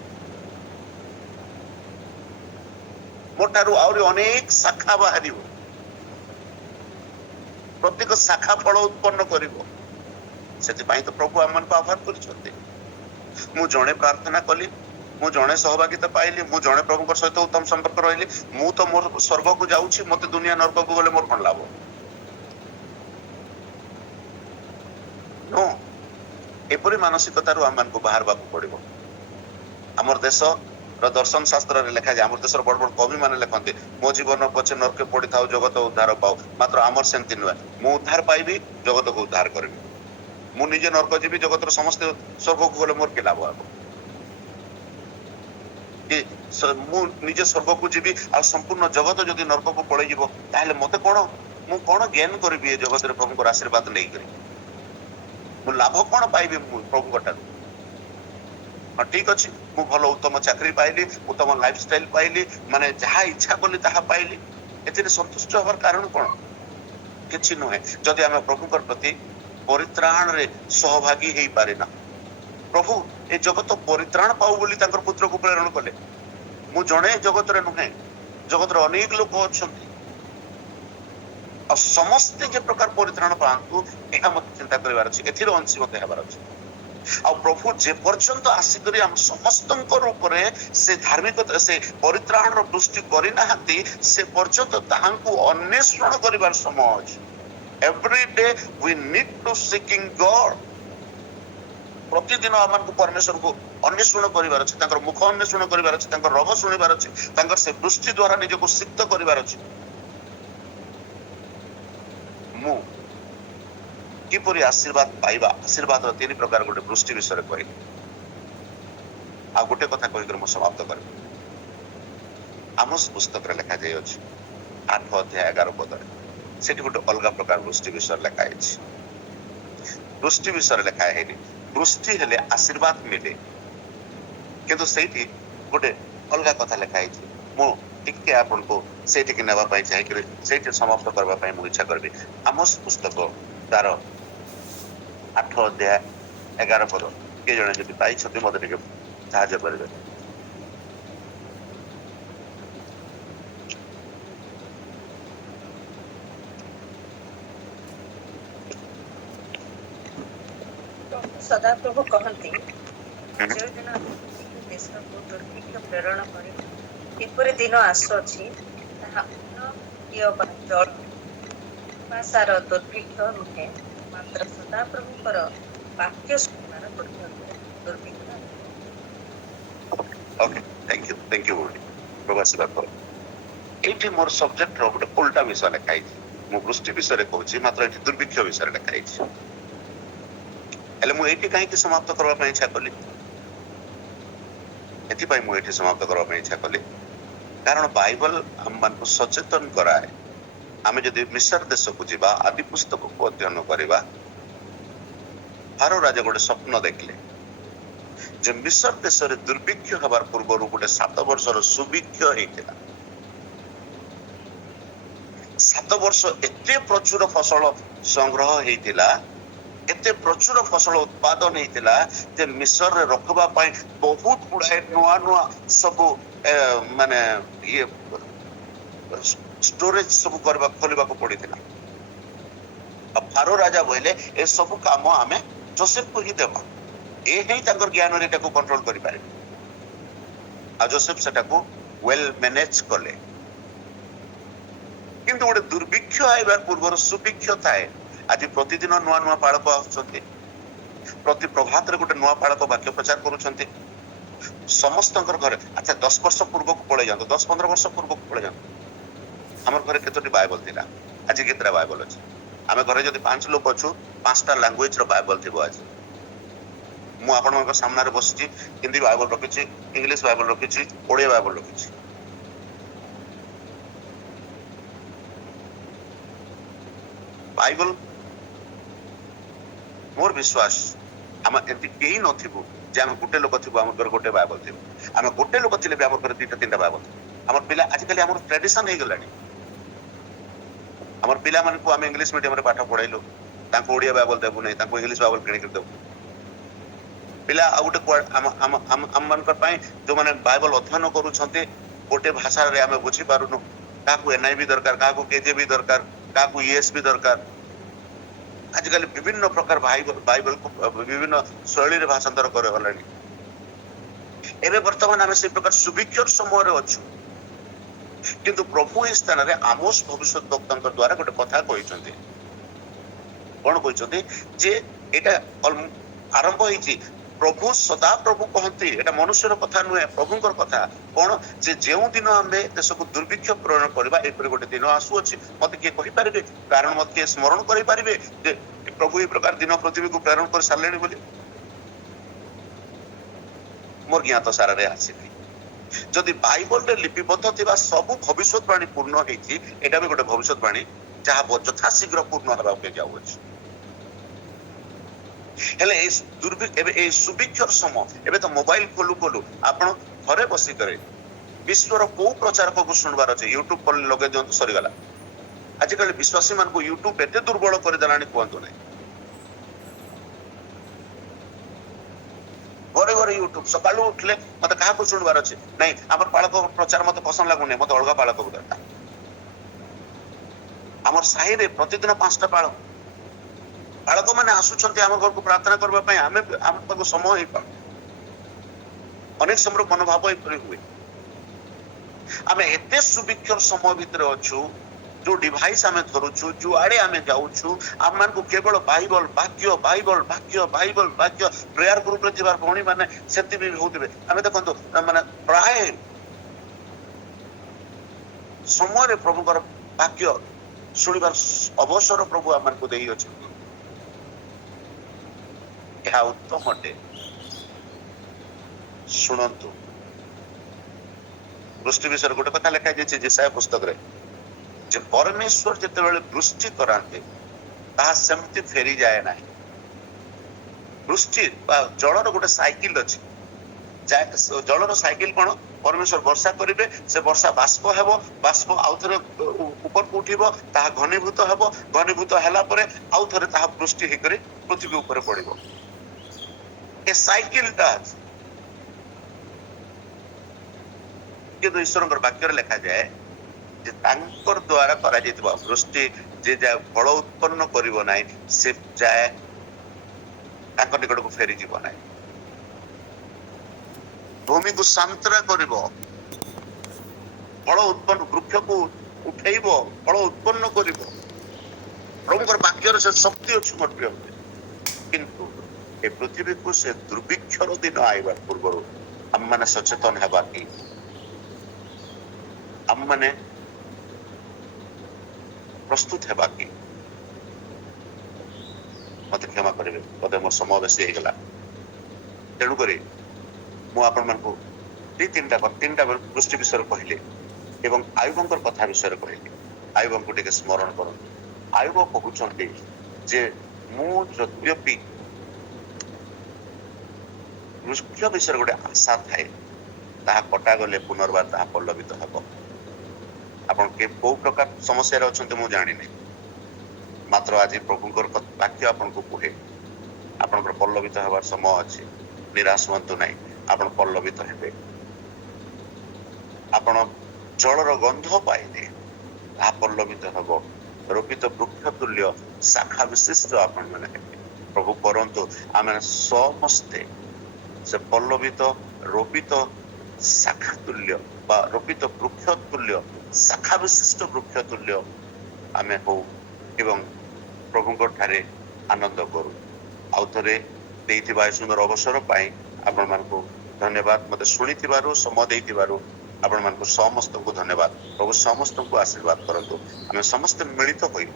मोटारू आउरी अनेक शाखा बाहरिबो प्रत्येक शाखा फल उत्पन्न करिवो सेति तो प्रभु आमन को आह्वान करिसथि मु जणे प्रार्थना कली मु जणे सहभागिता पाइली मु जणे प्रभु सहित उत्तम संपर्क रहिली मु तो मोर स्वर्ग को जाउछि मते दुनिया नरक को गले मोर कोन लाभ एपरी मानसिकतारू आम मानकु बाहरबाकू पड़िबो। आमर देश दर्शन शास्त्र रे लिखा जाए, आमर देशर बड़ बड़ कवि माने लिखते मो जीवन पछे नरके पड़ी थाउ जगत उद्धार पाओ, मात्र आमर सेमति नुहे। मु उद्धार पाइबी, जगत को उद्धार करबी। मु निजे नरक जीवी, जगतर समस्त स्वर्ग को गले मोर के लाभ हबो कि मु निजे स्वर्ग को जीवी आ संपूर्ण जगत जदि नरक को पड़े जीवो ताहले मते कोन मु कोन ज्ञान करबी ए जगत रे प्रभु को आशीर्वाद नै करी मु लाभ कोन पाइबी प्रभु कटारू। हाँ ठीक अच्छे, मु भल उत्तम चाकरी पाइली, उत्तम लाइफस्टाइल पाइली, माने जहाँ इच्छा कली ताहा पाइली, एथिरे संतुष्ट हबार कारण कोन? किछि नुहे। जदि आमे प्रभुकर प्रति परित्राण रे सहभागी हेई पारिना, प्रभु ए जगत परित्राण पाऊ बोली तांकर पुत्र को प्रेरण कले। मु जणे जगत रे नुहे, जगत रे अनेक लोक अछंती आ समस्त जे प्रकार परित्राण पांतु एहा मत चिंता करिवार अछि, एथिरे अंशी मते हेबार अछि। आ प्रभु जे पर्यंत आसिकरी हम समस्त ऊपरे से धार्मिक से परित्राण रो दृष्टि करि नाहंती, से पर्यंत ताहांकु अन्वेषण करिवार समय अछि। Every day we need to seeking God. प्रतिदिन हमनको परमेश्वर को अन्वेषण करिवार अछि, तांकर मुख अन्वेषण करिवार अछि, तांकर रग सुनिवार अछि, तांकर से दृष्टि द्वारा निजको सिद्ध करिवार अछि। मु किपरि आशीर्वाद पाइबा, आशीर्वाद तीन प्रकार गोटे दृष्टि विषय कहि आ गोटे कथा कहिकर मु समाप्त कर। आमोस पुस्तक रे लिखा जाय अछि 8 अध्याय 11 पद रे, सेठी गोटे अलगा प्रकार दृष्टि विषय लिखा अछि। दृष्टि विषय लिखा हैनी, दृष्टि हेले आशीर्वाद मिले, किंतु सेठी गोटे अलगा कथा लिखा अछि। मु टिके आपन को सेठी के नेबा पाई चाहि कि सेठी समाप्त करबा पाई मु इच्छा करबी। आमोस पुस्तक तार 8 अध्याय 11 पद के जणे जदि पाई छथि मते टिके साहाय्य करबे। सदा प्रभु कहती जो दिन देश को दुर्भिक्ष प्रेरण करे एपरि दिन आसुअछि ताहा जल भाषार दुर्भिक्ष नुहे, मात्र सदा प्रभुकर वाक्य सुनार दुर्भिक्ष। ओके, थैंक यू प्रभु आशीर्वाद करो। एठी मोर सब्जेक्ट रो गोटे उल्टा विषय लिखा अछि। मु दृष्टि विषय कहूछि, मात्र एठी दुर्भिक्ष विषय लिखा अछि। हेले मु एठी काहे कि समाप्त करबा ପାଇଁ इच्छा कली, एथि पई मु एठी समाप्त करबा ପାଇଁ इच्छा कली कारण बाइबल हम मानकु सचेतन कराए। आमे जदि मिस्र देश को जीवा, आदि पुस्तक को अध्ययन करिबा, फारो राजा गोटे स्वप्न देखले जे मिस्र देश रे दुर्भिक्ष हबार पूर्व गोटे 7 वर्षर सुभिक्ष हेतिला। 7 वर्ष एते प्रचुर फसल संग्रह हेतिला, एते प्रचुर फसल उत्पादन हेतिला जे मिस्र रे रखबा पई बहुत गुड़ाए नुआ नुआ सब माने ये स्टोरेज सब करबा खोलिबा को पड़िथिला। अब फारो राजा बोले ए सब काम आमे जोसेफ को ही देबा, ए ही ताकर ज्ञान रे ताको कंट्रोल करि पारे। आ जोसेफ सेटा को वेल मैनेज कले, किंतु गोटे दुर्भिक्ष आइबार पूर्वर सुभिक्ष थाए। आज प्रतिदिन नुआ नुआ पालक आउछन्ते, प्रति प्रभात रे गोटे नुआ पालक वाक्य प्रचार करूछन्ते समस्तंकर घरे। अच्छा 10 वर्ष पूर्व को पळे जांतो, 10-15 वर्ष पूर्व को पळे जांतो, हमर घरे केतोटी बाइबल थिला, आज केतरा बाइबल अछि। आमे घरे जदि 5 लोक अछु, 5टा लैंग्वेज रो बाइबल थिबो। आज मु आपनक सामने रे बसछि, हिंदी बाइबल रखिछि, इंग्लिश बाइबल रखिछि, ओडिया बाइबल रखिछि। बाइबल मोर विश्वास आम एमती केही नथिबो जे आम गोटे लोक थिबो हमर घर गोटे बाइबल थिबो, आम गोटे लोक थिले हमर घर 2-3टा बाइबल थिबो। हमर पिला आज काली हमर ट्रेडिशन हे गलानी, हमर पिला मन को आम इंग्लिश मीडियम रे पाठ पढाइलो, तांको ओडिया बाइबल देबु नै, तांको इंग्लिश बाइबल किनि कर देबु। पिला आ गोटे आम मन कर पई जो माने बाइबल अध्ययन करू छथि गोटे भाषा रे आम बुझी पारुनो, काकू एनआईवी दरकार, काकू केजेवी दरकार, काकू ईएसवी दरकार। आजकल विभिन्न प्रकार बाइबल को विभिन्न शैली रे भाषांतर करे गलानी। एबे वर्तमान आमे से प्रकार सुभिक्षर समय रे अछु, किंतु प्रभु ए स्थान रे आमोस भविष्यद्वक्तांक द्वारा गोटे कथा कहिसंती। कोन कहिसंती जे एटा ଆରମ୍ଭ ହେଇଛି। ପ୍ରଭୁ ସଦା ପ୍ରଭୁ କହନ୍ତି, ଏଟା ମନୁଷ୍ୟର କଥା ନୁହେଁ, ପ୍ରଭୁଙ୍କର କଥା। କଣ ଯେ ଯେଉଁ ଦିନ ଆମେ ଦେଶକୁ ଦୁର୍ଭିକ୍ଷ ପ୍ରେରଣ କରିବା, ଏପରି ଗୋଟେ ଦିନ ଆସୁଅଛି। ମତେ କିଏ କହିପାରିବେ? କାରଣ ମତେ କିଏ ସ୍ମରଣ କରିପାରିବେ ଯେ ପ୍ରଭୁ ଏ ପ୍ରକାର ଦିନ ପୃଥିବୀକୁ ପ୍ରେରଣ କରି ସାରିଲେଣି ବୋଲି? ମୋର ଜ୍ଞାତ ସାରାରେ ଆସିନି। ଯଦି ବାଇବଲରେ ଲିପିବଦ୍ଧ ଥିବା ସବୁ ଭବିଷ୍ୟତବାଣୀ ପୂର୍ଣ୍ଣ ହେଇଛି, ଏଇଟା ବି ଗୋଟେ ଭବିଷ୍ୟତବାଣୀ ଯାହା ଯଥାଶୀଘ୍ର ପୂର୍ଣ୍ଣ ହେବାକୁ ଯାଉଅଛି। ହେଲେ ଏବେ ଏଇ ସୁଭିକ୍ଷର ସମୟ, ଏବେ ତ ମୋବାଇଲ ଖୋଲୁ ଖୋଲୁ ଆପଣ ଘରେ ବସିକରି ବିଶ୍ୱର କୋଉ ପ୍ରଚାରକକୁ ଶୁଣିବାର ଅଛି, ୟୁଟ୍ୟୁବ ଲଗେଇ ଦିଅନ୍ତୁ, ସରିଗଲା। ଆଜିକାଲି ବିଶ୍ୱାସୀ ମାନଙ୍କୁ ୟୁଟ୍ୟୁବ ଏତେ ଦୁର୍ବଳ କରିଦେଲାଣି କୁହନ୍ତୁ ନାହିଁ। ଘରେ ଘରେ ୟୁଟ୍ୟୁବ। ସକାଳୁ ଉଠିଲେ ମତେ କାହାକୁ ଶୁଣିବାର ଅଛି? ନାଇଁ, ଆମର ପାଳକ ପ୍ରଚାର ମତେ ପସନ୍ଦ ଲାଗୁନି, ମତେ ଅଲଗା ପାଳକକୁ ଦରକାର। ଆମର ସାହିରେ ପ୍ରତିଦିନ 5ଟା ପାଳକ ମାନେ ଆସୁଛନ୍ତି ଆମ ଘରକୁ ପ୍ରାର୍ଥନା କରିବା ପାଇଁ। ଆମେ ତାକୁ ସମୟ ହେଇପାରୁ। ଅନେକ ସମୟ ମନୋଭାବ ଏପରି ହୁଏ। ଆମେ ଏତେ ସୁଭିକ୍ଷର ସମୟ ଭିତରେ ଅଛୁ, ଯୋଉ ଡିଭାଇସ ଆମେ ଧରୁଛୁ, ଯୋଉ ଆଡେ ଆମେ ଯାଉଛୁ, ଆମ ମାନଙ୍କୁ କେବଳ ବାଇବଲ ବାକ୍ୟ, ବାଇବଲ ବାକ୍ୟ, ବାଇବଲ ବାକ୍ୟ। ପ୍ରେୟାର ଗ୍ରୁପରେ ଥିବା ଭଉଣୀ ମାନେ ସେମିତି ବି ହଉଥିବେ। ଆମେ ଦେଖନ୍ତୁ, ମାନେ ପ୍ରାୟ ସମୟରେ ପ୍ରଭୁଙ୍କର ବାକ୍ୟ ଶୁଣିବାର ଅବସର ପ୍ରଭୁ ଆମମାନଙ୍କୁ ଦେଇଅଛନ୍ତି। ଏହା ଉତ୍ତମ ଅଟେ। ଶୁଣନ୍ତୁ, ବୃଷ୍ଟି ବିଷୟରେ ଗୋଟେ କଥା ଲେଖା ଯାଇଛି ଯେଶାୟା ପୁସ୍ତକରେ, ଯେ ପରମେଶ୍ୱର ଯେତେବେଳେ ବୃଷ୍ଟି କରାନ୍ତି, ତାହା ସେମିତି ଫେରିଯାଏ ନାହିଁ। ବୃଷ୍ଟି ବା ଜଳର ଗୋଟେ ସାଇକେଲ ଅଛି। ଜଳର ସାଇକେଲ କଣ? ପରମେଶ୍ୱର ବର୍ଷା କରିବେ, ସେ ବର୍ଷା ବାଷ୍ପ ହେବ, ବାଷ୍ପ ଆଉ ଥରେ ଉପରକୁ ଉଠିବ, ତାହା ଘନୀଭୂତ ହେବ, ଘନୀଭୂତ ହେଲା ପରେ ଆଉ ଥରେ ତାହା ବୃଷ୍ଟି ହେଇକରି ପୃଥିବୀ ଉପରେ ପଡିବ। ଏ ସାଇକେଲଟା ଅଛି। କିନ୍ତୁ ଈଶ୍ୱରଙ୍କର ବାକ୍ୟରେ ଲେଖାଯାଏ ଯେ ତାଙ୍କର ଦ୍ଵାରା କରାଯାଇଥିବା ବୃଷ୍ଟି ଯେ ଯାଏ ଫଳ ଉତ୍ପନ୍ନ କରିବ ନାହିଁ, ସେ ଯାଏ ତାଙ୍କ ନିକଟକୁ ଫେରିଯିବ ନାହିଁ। ଭୂମିକୁ ସାନ୍ତରା କରିବ, ଫଳ ଉତ୍ପନ୍ନ, ବୃକ୍ଷକୁ ଉଠେଇବ, ଫଳ ଉତ୍ପନ୍ନ କରିବ। ପ୍ରଭୁଙ୍କର ବାକ୍ୟରେ ସେ ଶକ୍ତି ଅଛି ମୋର ପ୍ରିୟ। କିନ୍ତୁ ଏ ପୃଥିବୀକୁ ସେ ଦୁର୍ଭିକ୍ଷର ଦିନ ଆଇବା ପୂର୍ବରୁ ଆମମାନେ ସଚେତନ ହେବା କି? ଆମମାନେ ପ୍ରସ୍ତୁତ ହେବା କି? ମତେ କ୍ଷମା କରିବେ, ବୋଧେ ମୋ ସମୟ ବେଶୀ ହେଇଗଲା। ତେଣୁକରି ମୁଁ ଆପଣମାନଙ୍କୁ ତିନିଟା ବୃଷ୍ଟି ବିଷୟରେ କହିଲି ଏବଂ ଆୟୁବଙ୍କର କଥା ବିଷୟରେ କହିଲି। ଆୟୁବଙ୍କୁ ଟିକେ ସ୍ମରଣ କରନ୍ତୁ। ଆୟୁବ କହୁଛନ୍ତି ଯେ ମୁଁ ଯଦ୍ୟପି ବୃକ୍ଷ ବିଷୟରେ ଗୋଟେ ଆଶା ଥାଏ, ତାହା କଟାଗଲେ ପୁନର୍ବାର ତାହା ପଲ୍ଲବିତ ହେବ। ଆପଣ କୋଉ ପ୍ରକାର ସମସ୍ୟାରେ ଅଛନ୍ତି ମୁଁ ଜାଣିନି, ମାତ୍ର ଆଜି ପ୍ରଭୁଙ୍କର ବାକ୍ୟ ଆପଣଙ୍କୁ କୁହେ, ଆପଣଙ୍କର ପଲ୍ଲବିତ ହେବାର ସମୟ ଅଛି। ନିରାଶ ହୁଅନ୍ତୁ ନାହିଁ, ଆପଣ ପଲ୍ଲବିତ ହେବେ। ଆପଣ ଜଳର ଗନ୍ଧ ପାଇଲେ ତାହା ପଲ୍ଲବିତ ହେବ। ରୋପିତ ବୃକ୍ଷ ତୁଲ୍ୟ ଶାଖା ବିଶିଷ୍ଟ ଆପଣ ମାନେ ହେବେ। ପ୍ରଭୁ କରନ୍ତୁ ଆମେ ସମସ୍ତେ ସେ ପଲ୍ଲବିତ ରୋପିତ ଶାଖା ତୁଲ୍ୟ ବା ରୋପିତ ବୃକ୍ଷ ତୁଲ୍ୟ ଶାଖା ବିଶିଷ୍ଟ ବୃକ୍ଷ ତୁଲ୍ୟ ଆମେ ହଉ ଏବଂ ପ୍ରଭୁଙ୍କ ଠାରେ ଆନନ୍ଦ କରୁ। ଆଉ ଥରେ ଦେଇଥିବା ଏ ସୁନ୍ଦର ଅବସର ପାଇଁ ଆପଣମାନଙ୍କୁ ଧନ୍ୟବାଦ। ମତେ ଶୁଣିଥିବାରୁ, ସମୟ ଦେଇଥିବାରୁ ଆପଣମାନଙ୍କୁ ସମସ୍ତଙ୍କୁ ଧନ୍ୟବାଦ। ପ୍ରଭୁ ସମସ୍ତଙ୍କୁ ଆଶୀର୍ବାଦ କରନ୍ତୁ। ଆମେ ସମସ୍ତେ ମିଳିତ ହୋଇ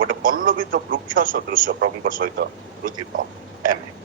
ଗୋଟେ ପଲ୍ଲବିତ ବୃକ୍ଷ ସଦୃଶ ପ୍ରଭୁଙ୍କ ସହିତ ବୃଦ୍ଧି ପାଉ। ଆମେନ୍।